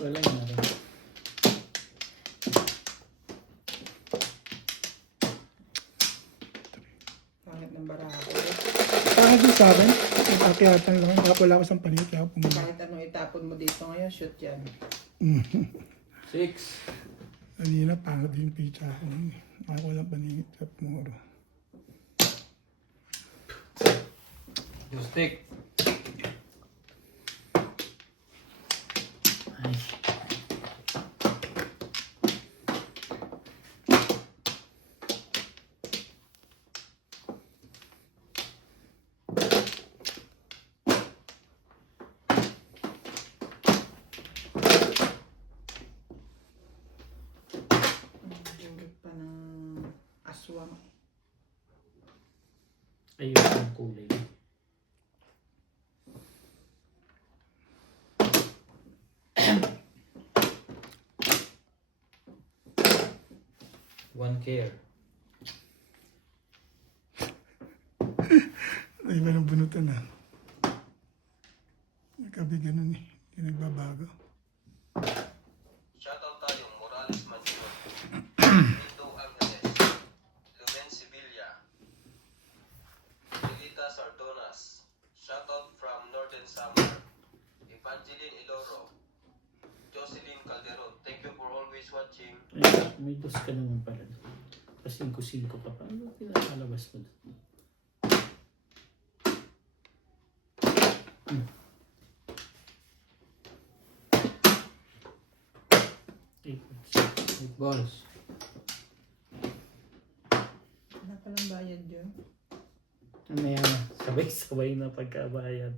Wala na rin. Pangit ng baraha ko. Bakit din sa akin? Nagkakiyatan lang. Baka wala ko sa panig. Kaya pumunta. Kahit anong itapon mo dito ngayon, shoot yan. 6. Kanina, pangit yung pizza ko. Baka walang paningit sa pumuro. Stick. Ay. Bunot pa ng aswang. Ayun ang kulay. One care. Ay, iba ng bunutan na. Nagkabi ganun eh. Hindi nagbabago. Shoutout tayo, Morales Mansion, Indo Agnes, Lumen Sevilla, Lilita Sardonas. Shoutout from Northern Samar, Evangeline Iloro, Jocelyn Calderon. Thank you for always watching. Ay, may dos ka naman pala. Kasi 5-5 ka pa. Ano pinakalabas mo doon? Eight balls. Wala palang bayad yun. Ano yan? Sabay-sabay na pagkabayad.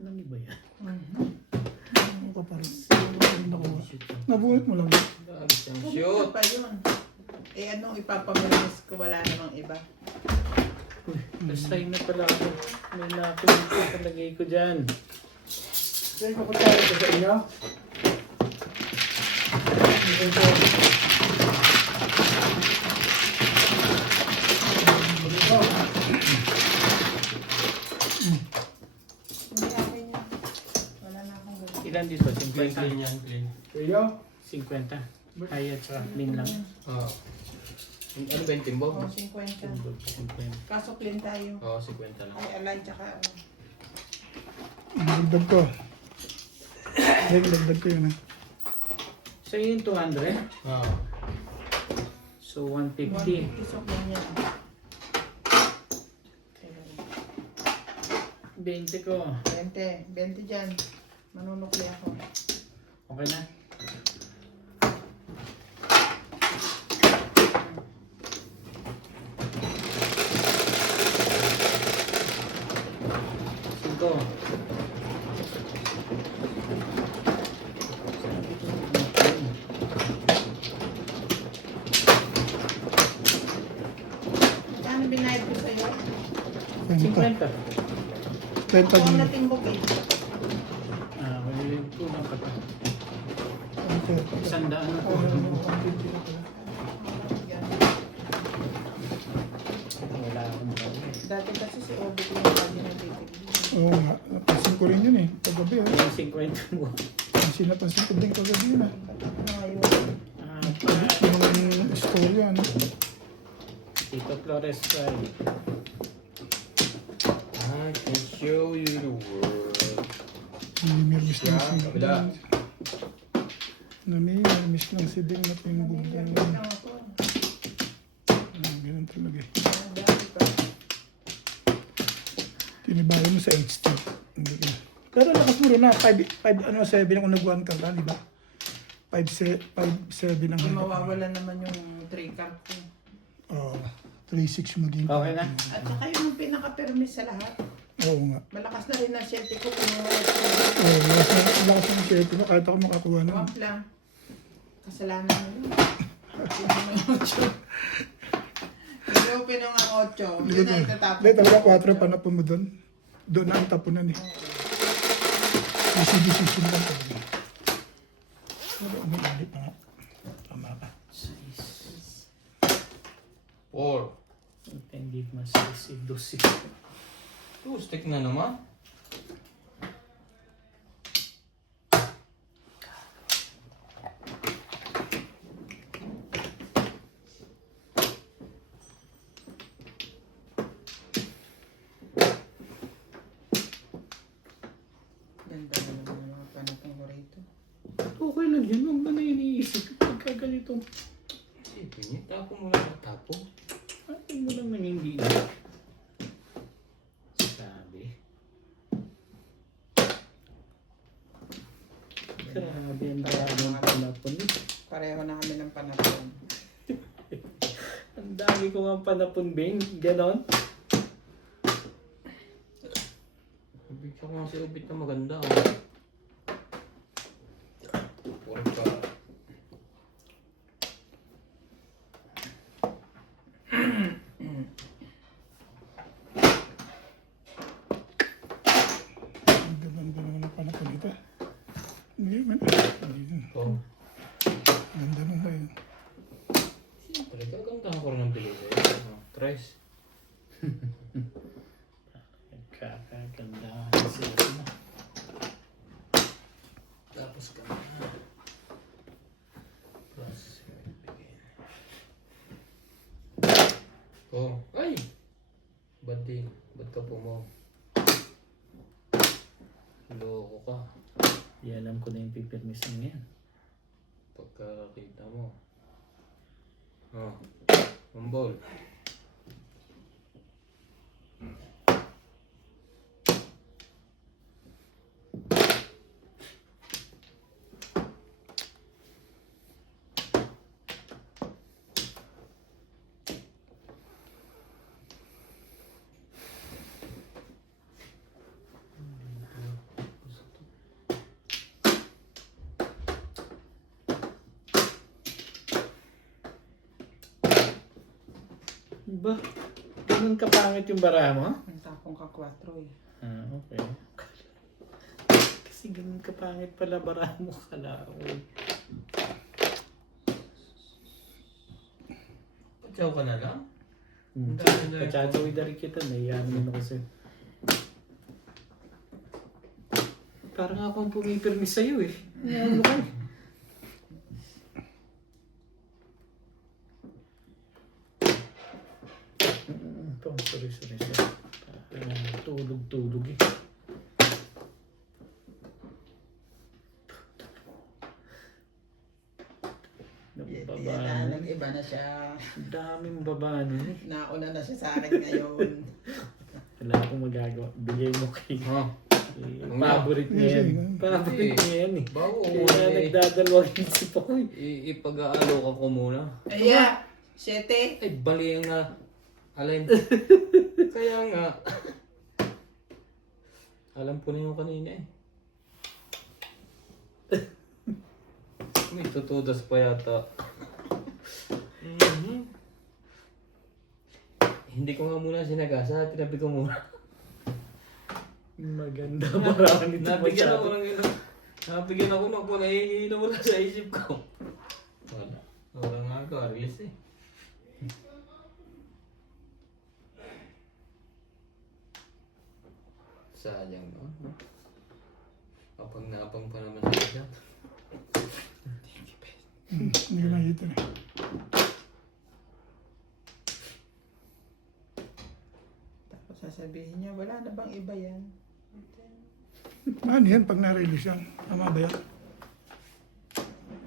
Anong iba yan? Ano ka pa rin? Nakuha. Nabunot mo lang. Dami siyang Shoot! shoot. pa yun. Eh anong ipapamilis ko? Wala namang iba. First time na pala ako. May nakinig ko palagay ko dyan. Kaya kapatay ko sa inyo. Hindi akin yun. Wala na akong gawin. Ilan dito? Clean 50? yan, clean. Kaya, 50. Ay, at saka clean lang. Oo. Ano ba yung timbog? Oh, 50. Timbog, 50. Kaso clean tayo. Oo, 50 lang. Ay, alay, tsaka Dagdag ko. Dagdag ko yun, ha. So yun 200. Oo. So 150. 150 so clean yan. 20 ko. 20 dyan. Manunukli ako. Okay na. Cinco. Ano binayad ko sa'yo? 50. 50. Ako ang natimbog eh. Ah, malililig ko lang pa. Okay. 100 na po. Yan. Wala akong makawin. Dati kasi si Obi ko yung lagi nagtitigil. Oo nga. Napansin ko rin yun eh. Kagabi, ha. Yung 50 mo. Napansin ko din kagabi yun, ha. Ayun. Ah, Yung istorya, ano. Tito Flores Pride. I can show you the world. Namimirmis lang si kabila. Namimirmis lang si Ding na timbog lang. Lang ako. Ganun talaga eh. Dati pa. Tinibayan mo sa HT. Hindi ka. Pero lakas mo rin na. 7 ako nag-1 ka ka, di ba? 5-7 ang Hindi mawawala naman yung 3 card ko. Oo. 3-6 maging. Okay na? At saka yung pinaka-permis sa lahat. Oo nga. Malakas na rin ang siyete ko kung Oo, lakas ng shirt mo. Kahit ako makakuha na. wamp lang. Kasalanan mo yun. Pinong ang 8. Hindi pinong ang 8. Hindi na itatapos. Hindi, talaga 4 panapon mo doon. Doon na ang tapunan eh. Easy decision lang talaga. Pero umiinit pa nga. Tama ka. 4. Hindi masisi. 12. Stick na naman. Ganda na naman yung mga panatong ko rito. Okay lang yun. Huwag mo na iniisip. Pagka ganito. Isipin niya, tapo mo lang ang tapo. Ano mo naman hindi sabi. Grabe ang dami ng panapon. Pareho na kami ng panatong. Ang dami ko nga panapon, Bing. Ganon. Bigyan ko nga si Ubit na maganda. Oh. Puro ka. Ang ganda naman ng panapon ito. Hindi man. Oh. Ganda mo ba yun? Siyempre, kagandahan ko rin ang bilis eh. Oh, tres. Nagkakaganda sila na. Tapos ka na. Plus, begin. Oh, ay! Ba't din? Ba't ka po mo? Loko ka. Di alam ko na yung pipirmis ng yan. Pagkakita mo. Oh, one ball. Ba? Ganun kapangit yung bara mo? Ang tapong ka 4 eh. Ah, okay. Kasi ganun kapangit pala bara mo kalaoy. Patsaw ka na lang? Kachachawid na rin kita. Nahiyan mo na kasi. Parang ako ang pumipirmis sa'yo eh. Ano ka? pa. Sorry. Tulog eh. Baba na. Iba na siya. Daming baba nun eh. Nauna na siya sa akin ngayon. Wala akong magagawa. Bigay mo kay Oh. favorite niya yan. Hindi. Favorite niya yan eh. Bago Kaya nagdadalawang isip ako eh. ipag-aalokan ko muna. Aya, 7. Ay, bali yung na. Alin. Kaya nga. Alam ko na yung kanina eh. May tutudas pa yata. Hindi ko nga muna sinagasa. Tinabi ko muna. Maganda. Marami nito Nabigyan ako masyado. ng ino. Nabigyan ako ng kung naiinom mo lang sa isip ko. Wala. Wala nga ako. Release eh. Sayang no? Apang-napang pa naman siya. Hindi ko nakita na. Tapos sasabihin niya, wala na bang iba yan? Ano yan pag na-release yan? Tama ba yan?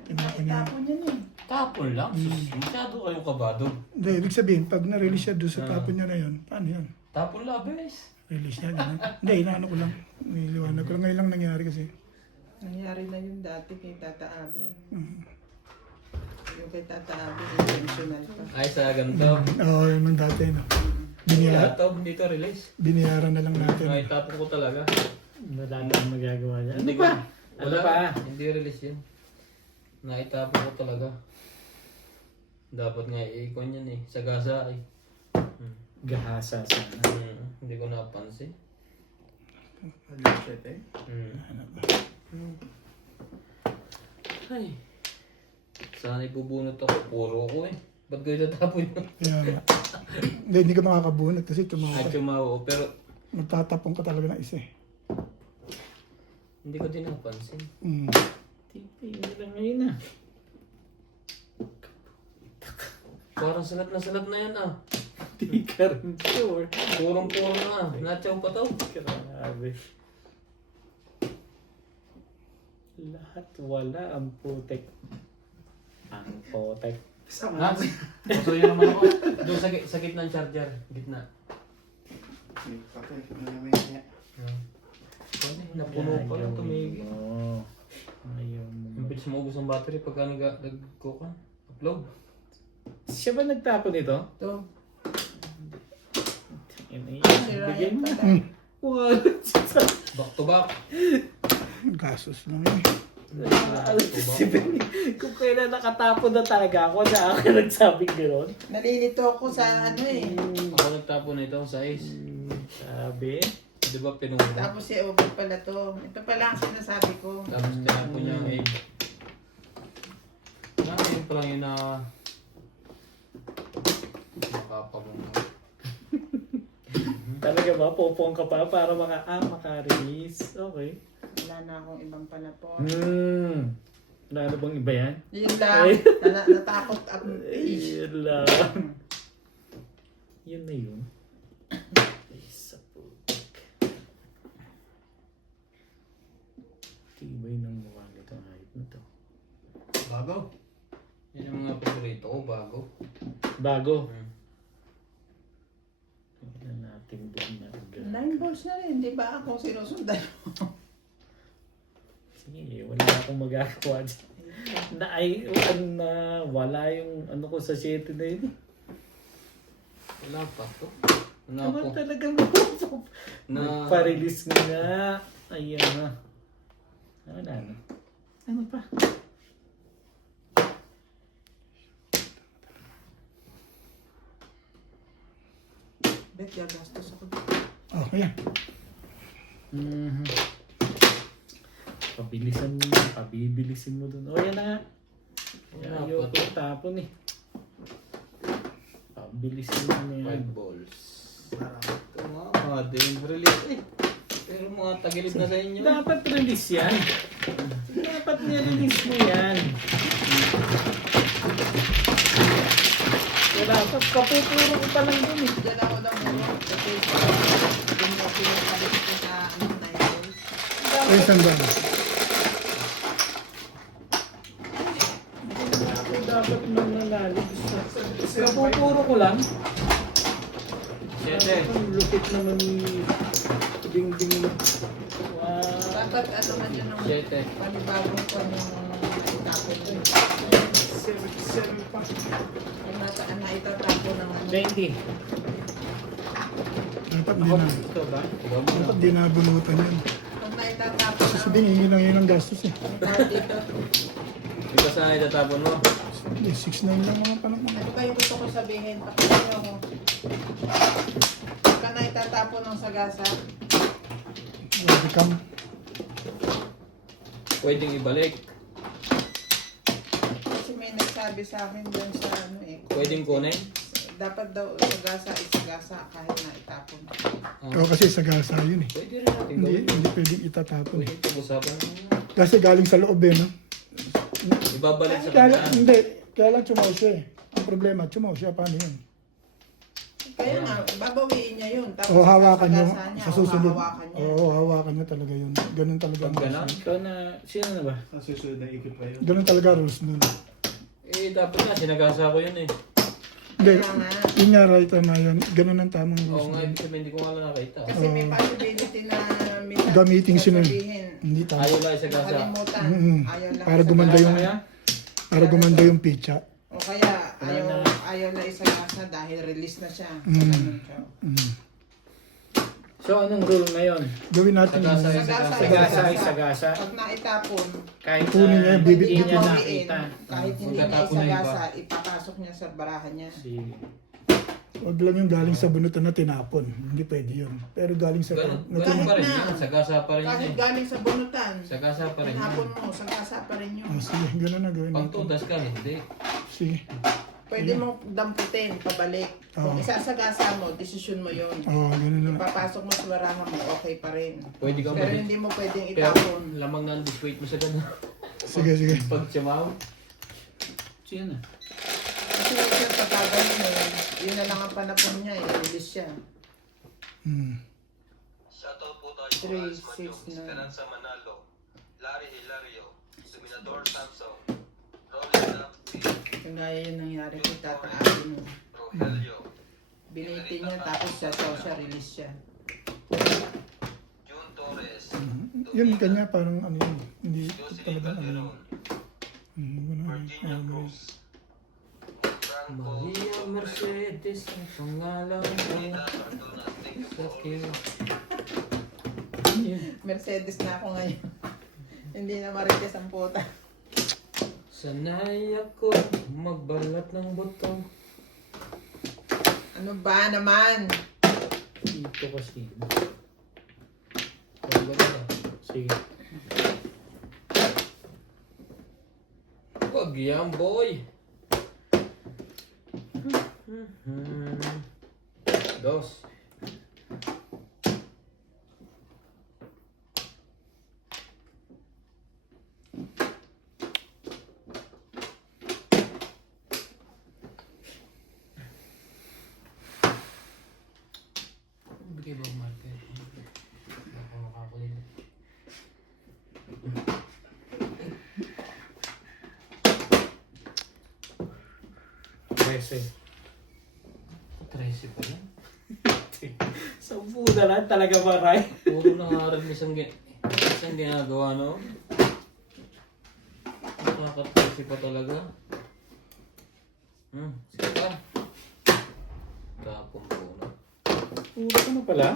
Tinapon niya. Itapon niya na eh. Tapon lang. Masyado kayong kabado. Hindi, ibig sabihin, pag na-release siya doon sa tapon niya na yun, paano yan? Tapon labes. Release niya, gano'n. Hindi, inaano ko lang. Niliwanag ko lang. Ngayon lang nangyari kasi. Nangyari na yun dati kay Tata Abi. Mm. Yung kay Tata Abi, intentional pa. Ay, sa ganito. Oo, yun nung dati, no? Wala to. Dito release. Biniyaran na lang natin. Ay, tapon ko talaga. Wala nang magagawa niya. Ano Hindi pa? ko- Ano Wala. pa? Hindi release yun. Naitapon ko talaga. Dapat nga i-ikon yan eh. Sa gasa eh. Gahasa sana. Hindi ko napansin. Alit eh. Ay. Sana ibubunot ako. Puro ko eh. Ba't ko itatapon yun? Kaya nga. Hindi ka makakabunot kasi Ay, tumawa. tumawa. Pero Magtatapon ka talaga ng isa eh. hindi ko din napansin. Mm. Hindi lang ngayon ah. Parang salat na yan ah. Hindi ka rin sure. Purong-puro na ah. Natsaw pa to. Grabe. Lahat wala ang putek. Ang putek. Ha? Pasuyo naman ako. Doon sa gitna ng charger. Gitna. Napuno pa lang tumigil. Ayaw mo. Imbis mo ubos ang battery pagka nag-cook upload. Siya ba nagtapon ito? Ito, si Bigyan Ryan mo. pala. Wow. Back to back. Gasos lang yun. Kung kailan nakatapon na talaga ako na ako nagsabing gano'n. Nalilito ako sa ano eh. Ako nagtapon nito sa ice. Sabi. Di ba pinuno? Tapos si Obi pala to. Ito pala ang sinasabi ko. Tapos tinapon niya ang egg. Yun pa lang yun na makapamong. Talaga ba? Popong ka pa para maka-release. Okay. Wala na akong ibang panapon. Wala na bang iba yan? Yun lang. Natakot ako. Yun lang. Yun na yun. Ay, sa putik. Tibay ng mukha nitong hayop na to. Bago. Yan yung mga paborito ko, bago. Bago. Tingnan natin doon na. 9 balls na rin. Di ba ako sinusundan mo? Sige, wala akong magagawa dyan. Wala yung ano ko sa 7 na yun. Wala pa to. Naman Ano po? talagang Na pa-release nga. Ayan na. Wala na. Ano pa? Bet, gagastos ako. Oh, ayan. Pabibilisin mo dun. O, yan na nga. Wala Ayaw pa ko to. tapon eh. Pabilisin mo na yan. 5 balls. Ito mga din release eh. Pero mga tagilid na sa inyo. Dapat release yan. Dapat nirelease mo yan. Wala pa Kapupuro ko pa lang dun eh. Diyan ako ng ulo. Kasi doon mo pinapalit ko sa ano na yun. Ay, sandal. Ako dapat nananalig. Kapupuro ko lang. Siyete. Ang lupit naman ni ding-ding. Wow. Dapat ano man yun ng Siyete. panibagong ko ng itapon ko. Seven pa. Kung itatapon ng ano. 20. Dapat di Ako, na. ito ba? Ikaw mo na. Dapat di na bunutan yan. Pag naitatapon ng Sabihin, yun lang yun ang gastos eh. tawag dito. Di ba sana itatapon mo? Hindi, 6-9 lang mga panahon. Ano ba yung gusto ko sabihin? Pakinggan ako. Pagka naitatapon ng sagasa, Welcome. Pwedeng ibalik. kasi may nagsabi sa akin doon sa ano eh. Pwedeng kunin. Dapat daw sagasa isagasa kahit na itapon. Oo, kasi sa gasa yun eh. Pwede rin natin Hindi, gawin. hindi pwedeng itatapon eh. Pwede pag-usapan. Kasi galing sa loob eh, no? Ibabalik sa Kaya, kanya. hindi, kaya lang chumaw siya eh. Ang problema, chumaw siya, paano yun? Kaya nga, babawiin niya yun. Tapos O hawakan niyo sasagasa niya, sa susunod. o hahawakan niya. Oo, hawakan niya talaga yun. Ganun talaga ang Pag rules. ganon? nun. Ikaw na, sino na ba? Ang susunod na ikot pa yun. Ganun talaga rules nun. Eh, dapat nga. Sinagasa ko yun eh. Hindi, Kaya nga. yun nga, right, tama yun. Ganun ang tamang rules. Oo nga, nun. ibig sabihin, hindi ko nga lang nakita. Kasi may possibility na minsan Gamitin siya nun. sasabihin, Hindi tama. Ayaw lang isagasa. nakalimutan. Mm-mm. Ayaw lang Para isagasa. gumanda yung, Kaya? para gumanda yung pitcha. O kaya, Wala ayaw na isagasa dahil release na siya. Mm. Ganun siya. Mm. So, anong rule ngayon? Gawin natin Sagasa, yun. Sagasa ay sagasa. Pag naitapon, Kahit Kunin niya, hindi bibit- niya bawiin. nakita. Kahit hindi niya Pagkatapon na iba. isagasa, ipapasok niya sa barahan niya. Sige. Huwag lang yung galing sa bunutan na tinapon. Hindi pwede yun. Pero galing sa Ganun, na ganun pa rin na. yan. Sagasa pa rin yun Kahit eh. galing sa bunutan, Sagasa pa rin yun. tinapon mo, sagasa pa rin yun. Oh, sige, ganun na gawin Pag natin. tudas ka, hindi. Sige. Pwede mo damputin, pabalik. Kung Oo. isasagasa mo, desisyon mo yun. Oo, ganun na. Papasok mo sa barahan mo, okay pa rin. Pwede kang Pero mabit. hindi mo pwedeng Pero itapon. lamang na ang disweight mo sa ganun. Sige, sige. Pag sumaw. Sino na? Kasi huwag siya pagkagaling eh. Yun na lang ang panapon niya eh. Release siya. Hmm. Shoutout po tayo Three, Alice six, Manyong, nine. Esperanza Manalo, Larry Hilario, Dominador Samson, Rolly Nappi, Yung gaya yun nangyari kay Tata Ate mo. Rogelio, Binitin niya tapos siya, release siya. June Torres, Yun kanya parang ano yun. Hindi Jocelyn talaga ano yun. Calderon, Ganun. Virginia Cruz, Franco, Maria Mercedes ang pangalan Rita ko. Cardona, thank you for Sakit. Mercedes na ako ngayon. Hindi na marites ang puta. Sanay ako magbalat ng buto. Ano ba naman? Ito kasi. Pag ganun. Sige. Wag yan, boy. Dos. Bigay ba ang marker? Ako makakulit. Trese. 13 pa yan. Sampu na lang talaga maray. Puro nangarap isang ginagawa, no? Nakakatresi pa talaga. Sige pa. Tapong muna. Puro ka na pala.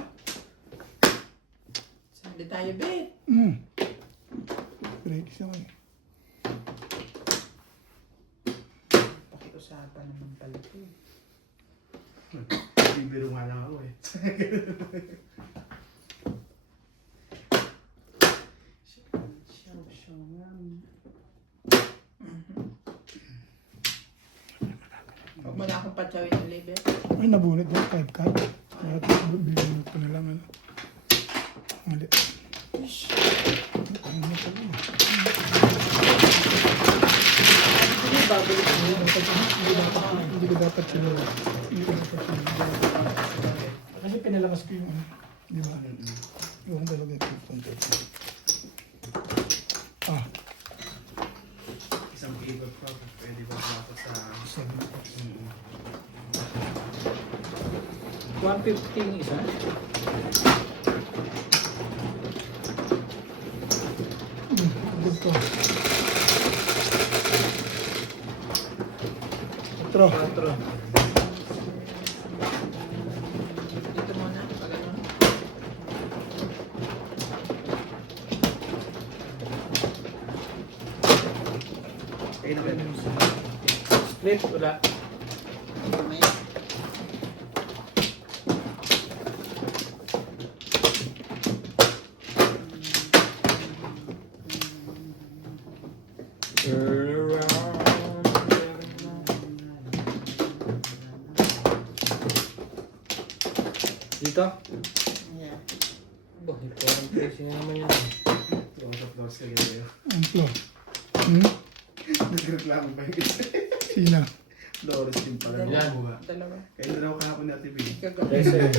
Sandi tayo, babe. Break siya eh. Pakiusapan naman pala ito. Bibiro nga lang ako eh. Huwag mo na akong patsawin ng libe. Ay, nabunot niya. 5 cut. Binunot ko na lang. Ano. Mali. Ano na pala? Hindi ba, babalik niyo. Hindi ko dapat sinula. Hindi ko dapat sinula. Kasi pinalakas ko yung ano. Di ba? Yung talaga yung punta. Ah, Isang cable pa. Pwede ba dapat sa... sabi ko. 150 yung isa. Good to. Otro. 4. Dito muna. Pag ano. Kaya na kayo. Split, wala. Mamaya. Turn around. Dito? Yeah. Bah, parang pressing na naman yan. Yung sa floor sa kayo. Ang floor. Hmm? Nagreklamo ba yung isa? Sina? Flores din pala. Ilan? Nakuha. Dalawa. Kaya dalawa kahapon natin bigay. Kagabi. 13.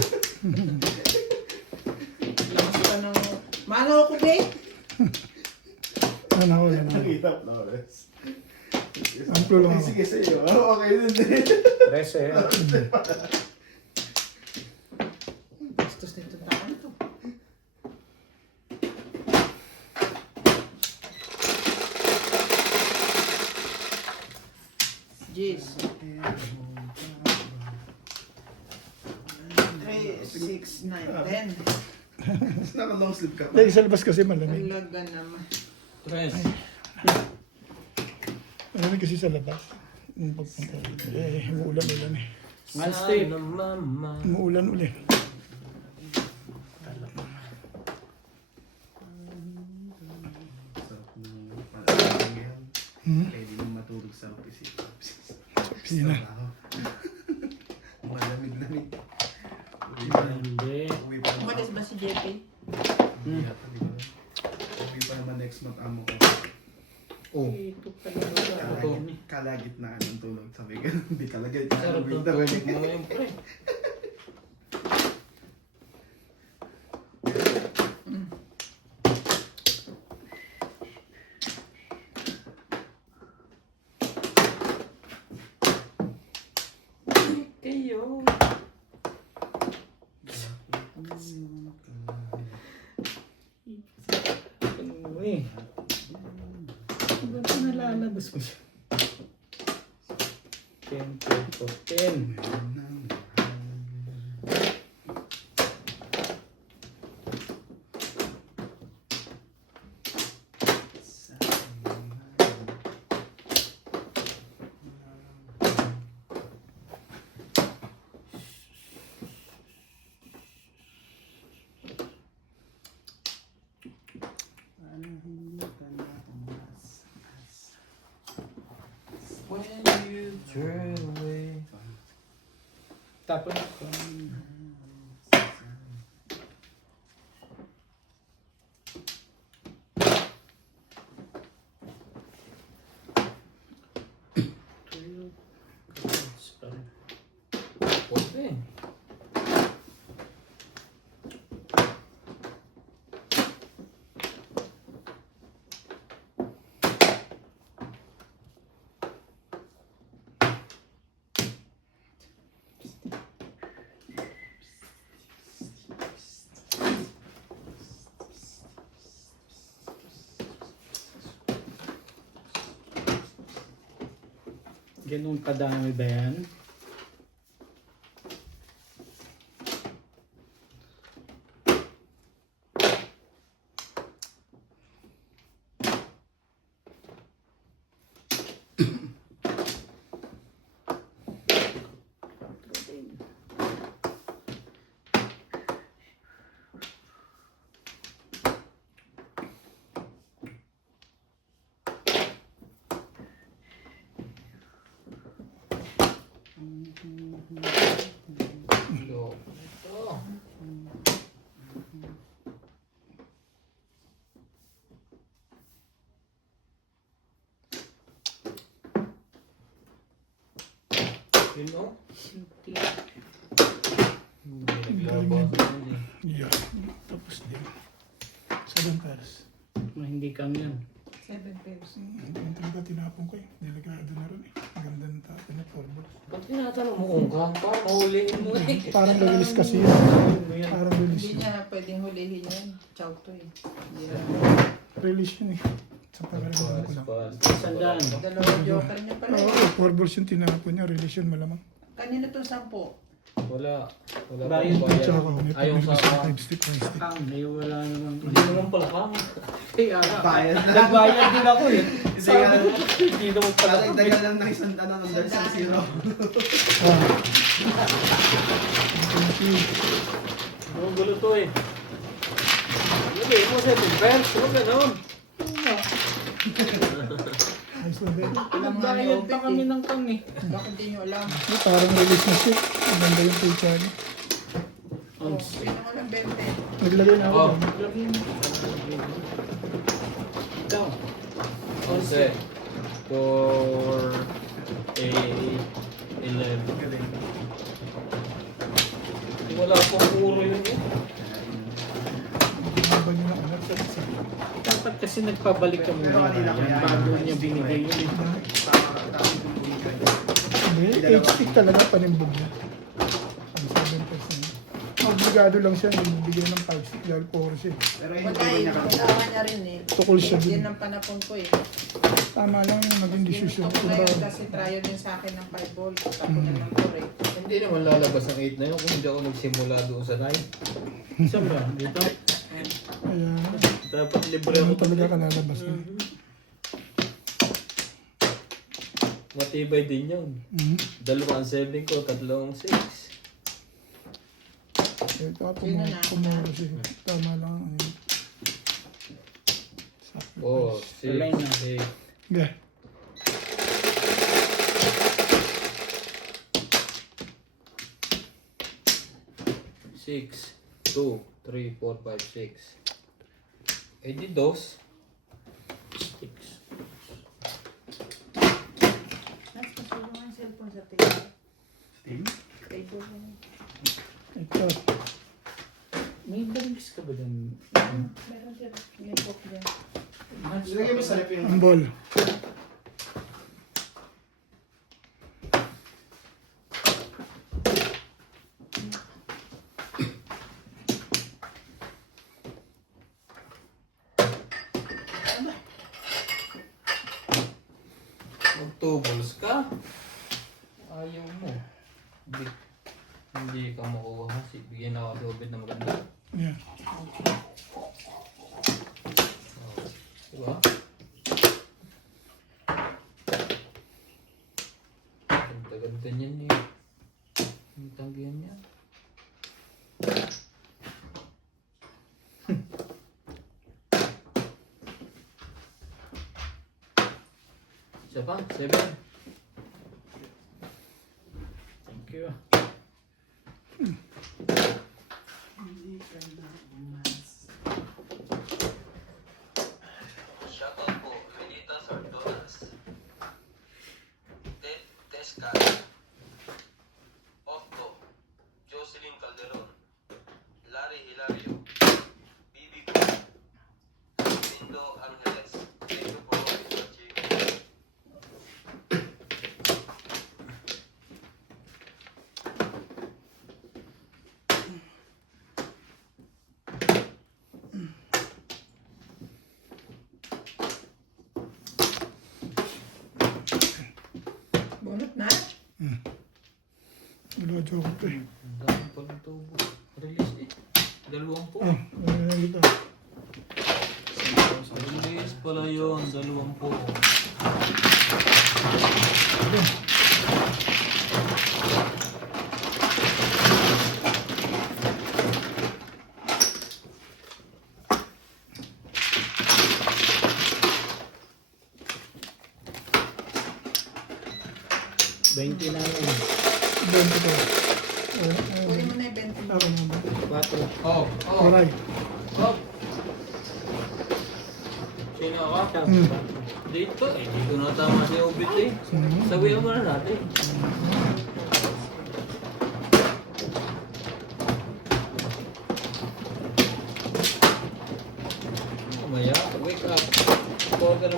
Lakas pa ng... Mano ako, babe? Ano, wala na. Ang hirap, Flores. Ang floor lang ako. Sige sa'yo. Okay din din. 13. Bastos nito tao ito. Jeez. 3, 6, 9, 10. Naka-long sleeve ka pa. Dahil sa labas kasi malamig. Talaga naman. Tres. Malamig kasi sa labas. Yung pagpunta dito. Umuulan eh. One step. Sana mama. Umuulan ulit. Sarap ng parang yan. Hmm? Pwede nang matulog sa opisina. Sina? Malamig-lamig. Uwi pa naman. Hindi. Uwi pa naman. Umalis ba si JP? Hindi yata, di ba? Uwi pa naman next month amo ko. Oh. Ito pala ba? Kalagitnaan ng tulog. Sabi ko, hindi kalagit. Sarap ng tulog mo ngayon, pre. Kayo. Ano eh. Ba't nalalabas ko siya? 10, 10, 10. When you turn away. Tapos, Pwede. ganun kadami ba yan? Loko nito. Yun o. Hindi. Hindi nagbabasa yun eh. Yeah. Tapos din. 7 pairs. Hindi kang yan. 7 pairs. Hindi yung talaga tinapon ko eh. Delikado na rin eh. Maganda ng tapon na 4 balls. Ba't tinatanong mo kung kang pa? Mahulihin mo eh. Parang release kasi yun. Parang release Hindi yun. niya pwedeng hulihin yan. Chow to eh. Hindi na. Release yun eh. Sa pagkakaroon ko lang. Sandaan. Dalawang joker niya pala. Oo, 4 balls yung tinapon niya. Release yun malamang. Kanina to 10. Wala. Wala Bayad. pang bayad. Tsaka may Ayaw pag-release sa ng 5 stick, 5 stick. Kang, eh, wala naman. Hindi naman pala kang. Bayad na. Nagbayad din ako eh. Kasi nga, Hindi naman pala. dadagdagan lang ng isang dahil sa zero. Ah. Ang gulo to eh. Hindi mo 7 pairs. Huwag ganun. Ayos na din. Nagbayad pa kami ng kang eh. Bakit hindi nyo alam? Parang release na shit. Maganda yung picture niya. Oh, sino ko lang 20. Naglagay na ako Oh. doon. Ikaw. 11, 4, 8, 11. Galing. Wala pang puro yun eh. Habang yun ang anak sa isa. Dapat kasi nagpabalik ka Pero muna kanina ko yan. bago niya binigay yun eh. Hindi, 8 stick talaga panimbog niya. Ang 7%. Obligado lang siya, nagbibigay ng 5 stick dahil 4 siya. Pero Wala hindi eh. niya Kailangan niya rin eh. Tukol siya Yan din. ang panapon ko eh. Tama lang yung naging desisyon Ginusto ko. ko ngayon kasi tryo din sa akin ng 5 volt. Tapos na ng 4 eh. Hindi naman lalabas ang 8 na yun kung hindi ako nagsimula doon sa 9. Saan ba? Dito? Kaya, Dapat libre ano ako. talaga kalalabas na. Matibay din yun. Dalawang 7 ko, tatlong 6. Ito ako Sino na? kumuro siya. Tama lang. Ano, Oh, 6, Alay na. 8. yeah. Six, 2, 3, 4, 5, 6. Eh di dos. Sticks. Mas pasulo nga yung cellphone sa table. Steam? Table lang. Ito. May balis ka ba dun? Meron siya. May book dyan. Ilagay mo sa rep yung... Ang ball. Magtubuls ka. Ayaw mo. Hindi, hindi ka makuha. Bigyan ako sa ubid na maganda. Yeah. Oh. Diba? Ganda-ganda niyan eh. Ang tanggihan niya. Isa pa? 7. Thank you. Shoutout po, Melitas Ardonas. Tesca. Otto. Jocelyn Calderon. Larry Hilario. Bibi Po. Lindo Angeles. Thank you for watching. Bunot na? Wala joke ito eh. Ang dami palang tubo. Release eh. 2 po. Ah, wala na dito. Release pala yun. 2 po. $20 na yun. 20 ko. Kunin mo na yung 20 mo. Ako na ba? 4. Oh. Oh. Aray. Oh. Sino ka? Hmm. Dito eh. Dito na tama si Obit eh. Sabihan mo na natin.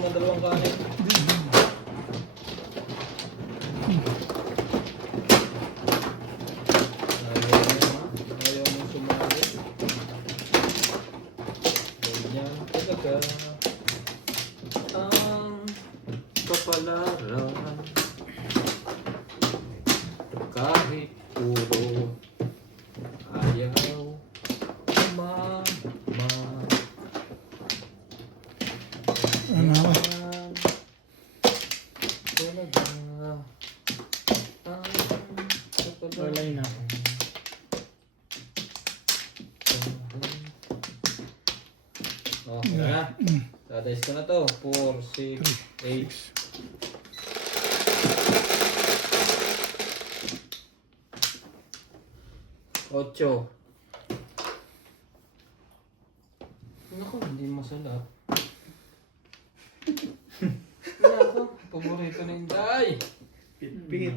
ng dalawang kanin. Ayaw mo sumali. Ganyan talaga ang kapalaran. Kahit puro ayaw mama. Ano ako? Talaga ang kapalaran. Walay na ako. Okay na. Tatice ko na to. 4, 6, 8. Ocho. Naku, hindi masarap. Wala ako. Paborito na yung day. Pit-pit.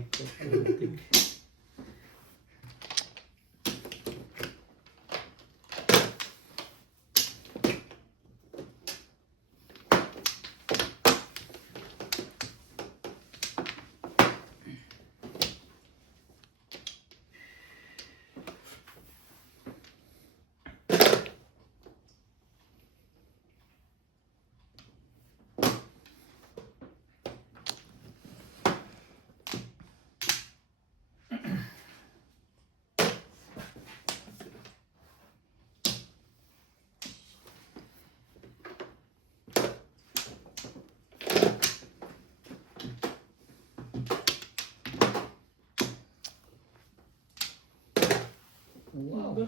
Wow.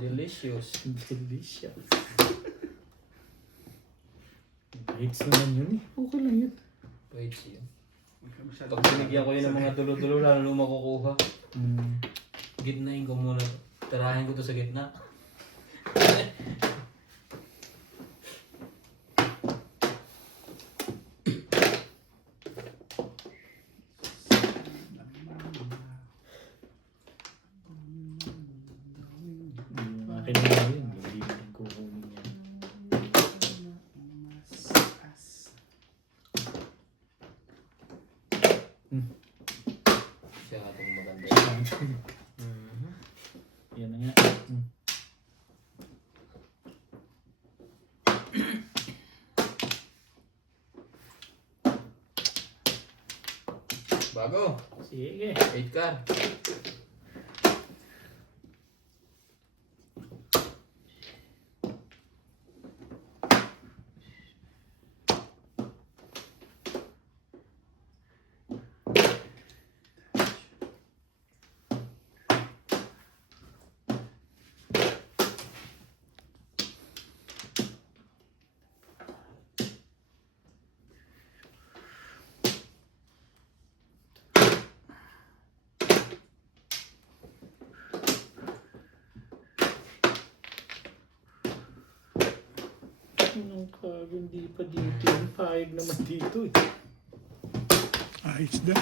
Delicious. Delicious. Bites naman yun eh. Okay lang yun. Wait, yun. Pag binigyan ko yun ng mga tulo-tulo, lalo makukuha. Gitnain ko muna. Tarahin ko to sa gitna. Akin na yun. Hindi na rin kukunin yan. Siya itong maganda. Yan na nga. Bago. Sige. 8 car. Anong kag, hindi pa dito yun. Pahig naman dito eh. Ayos na.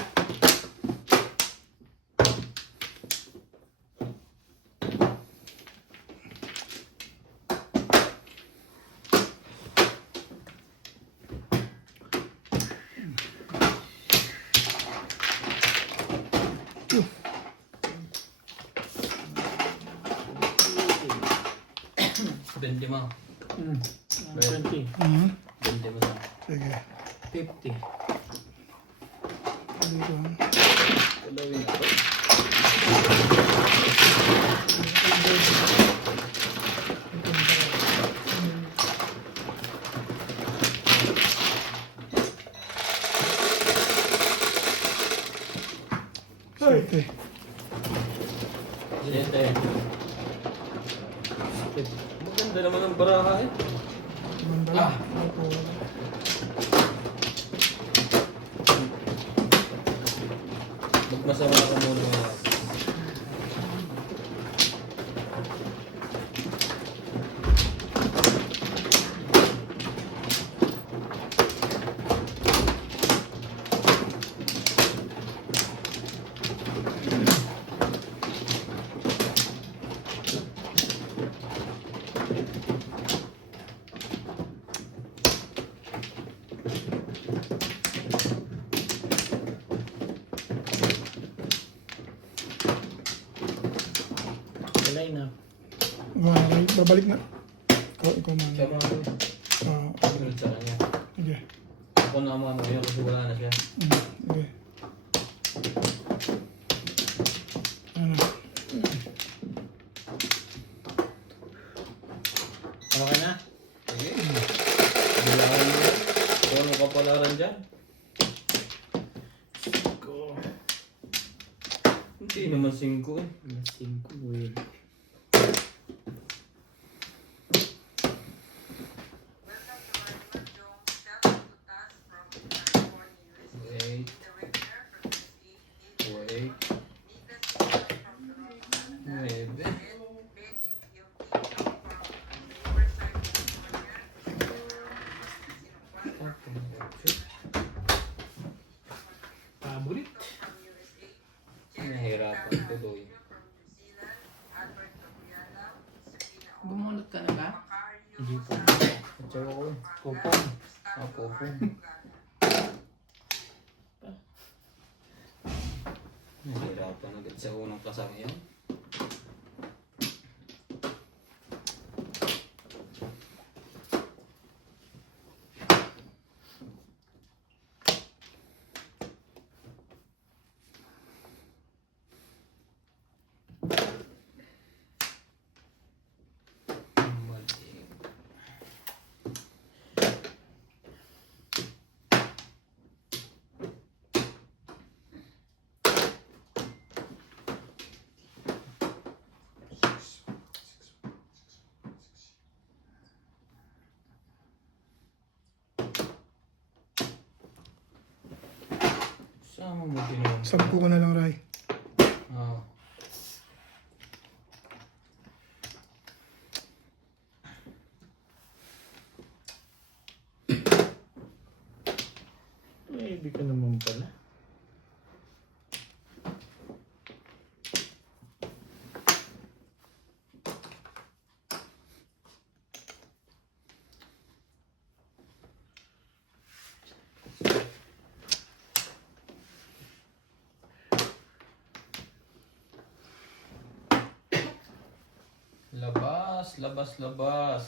Bente mo. 20. Bente mo sa. Sige. 50. Dito. Kulawin ako. Sige. Siyente. Maganda naman ang baraha eh. Mandala. Magmasama ka muna. babalik na. Ikaw na. Siya mga ito. Sunod sa kanya. Sige. Ako na ang mga yun kasi wala na siya. Sige. Ano? Okay na? Sige. Bilangan mo yan. Kung anong kapalaran dyan. Go. Hindi naman 5 eh. Mas 5 weird. Wait. Wait. Maybe. Paborit. Nahirapan tuloy. Bumunot ka na ba? Hindi po. At saka ko. Kupong. Popong. Nahirapan agad sa unang kasabihan. Sama mo ginawa? 10 ko na lang, Ray. Oo. Pwede ka naman pala. Labas, labas, labas.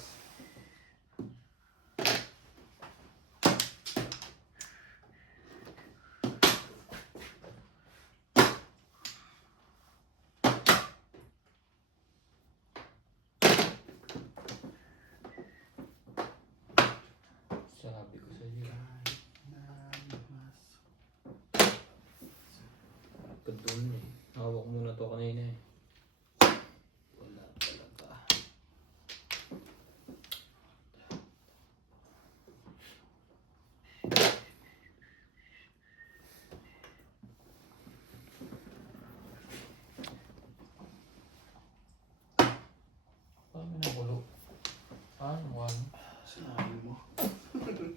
Sabi ko sa iyo. Kadun eh. Hawak muna to kanina eh. Wala talaga. Paano nakulo? Paano? Paano? Sinabi mo.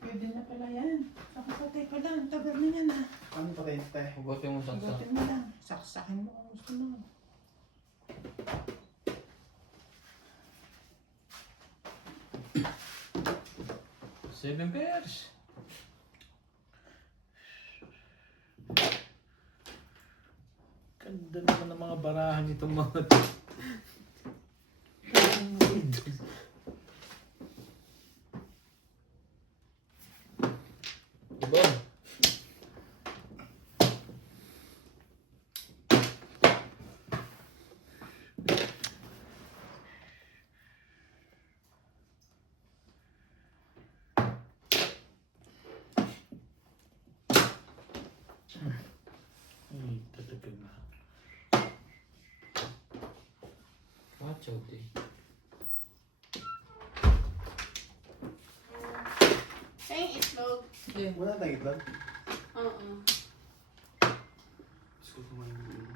Pwede na pala yan. Nakapatay pa lang. Tagal na yan ah. Ano pa kayo, te? Hugatin mo saksa. Igotin mo lang. Saksakin mo kung gusto mo. Seven pairs. Ganda naman ng mga barahan nitong mga to. Diba? Ay, talaga na. Watch out eh. Ay, itlog. Wala tayong itlog. Oo. Gusto ko kumain ng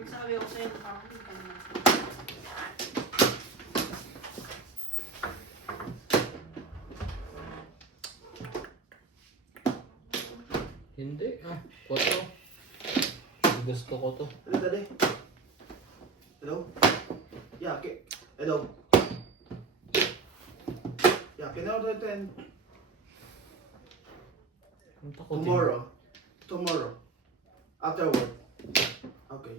Nagsabi ako sa'yo, nakakalit ka naman. Hindi. Ah, 4. Gusto ko to. Dali, dali. Hello? Yeah, okay. Hello? Yeah, can I order 10? Ang takotin. Tomorrow. Tomorrow. After work. Okay.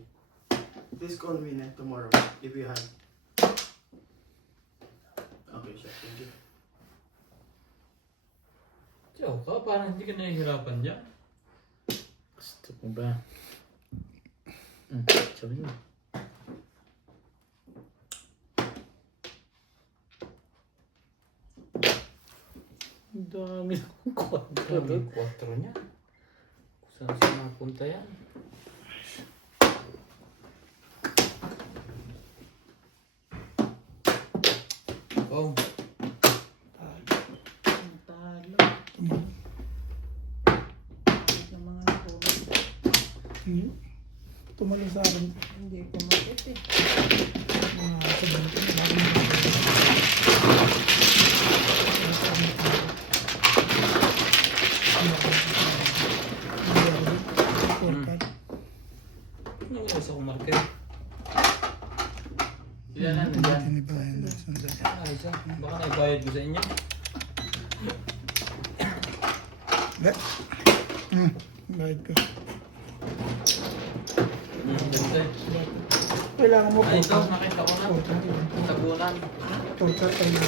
Please call me tomorrow if you have. Okay siya. Thank you. Tiyo ka, parang hindi ka nahihirapan dyan. Gusto ko ba? Sabi mo. Ang dami ng kwadro Ito, doon. yung 4 niya. Kung saan napunta yan? Oh, Ang talo. Ng mga natulog. Tumalo sa akin. Hindi kumakit eh. Mga sabay. ano yung sa kumarker? Ilan na nandyan? Tinibayan na sandali. Ah, isa. Baka naibayad ko sa inyo. Hindi. Bayad ko. Ganda. Kailangan mo Ah, ito, nakita ko na. Tabunan. Total tayo.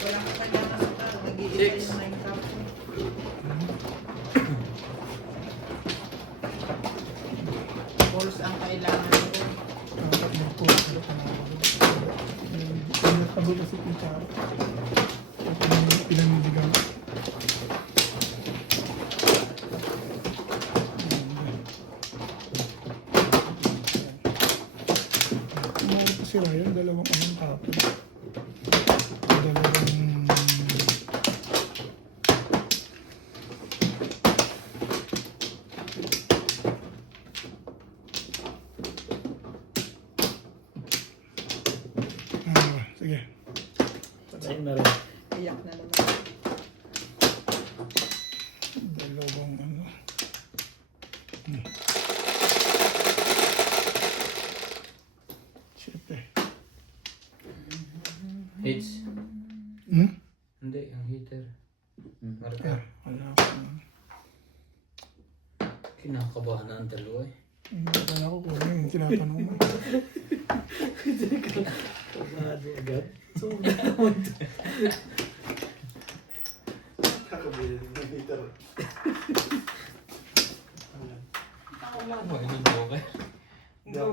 Wala ka kailangan sa tao. Nag-iisa na yung cup. Balls ang kailangan mo. Dapat mo po. Pagod si Pita. Pinaniligaw. Umuwi ko si Ryan, dalawang anong tapon. Dalawang... Sige. Sa'yo na rin. Iyak na naman. Dalawang ano. Siyempre. Hits. Hindi, ang heater. Marka. Wala ko. Kinakabahan na ang dalawa eh. Wala ko kung ano yung tinatanong mo. Kabado agad. Kakabili ng heater. Ako lang ba? Ilan po kayo? Hindi ako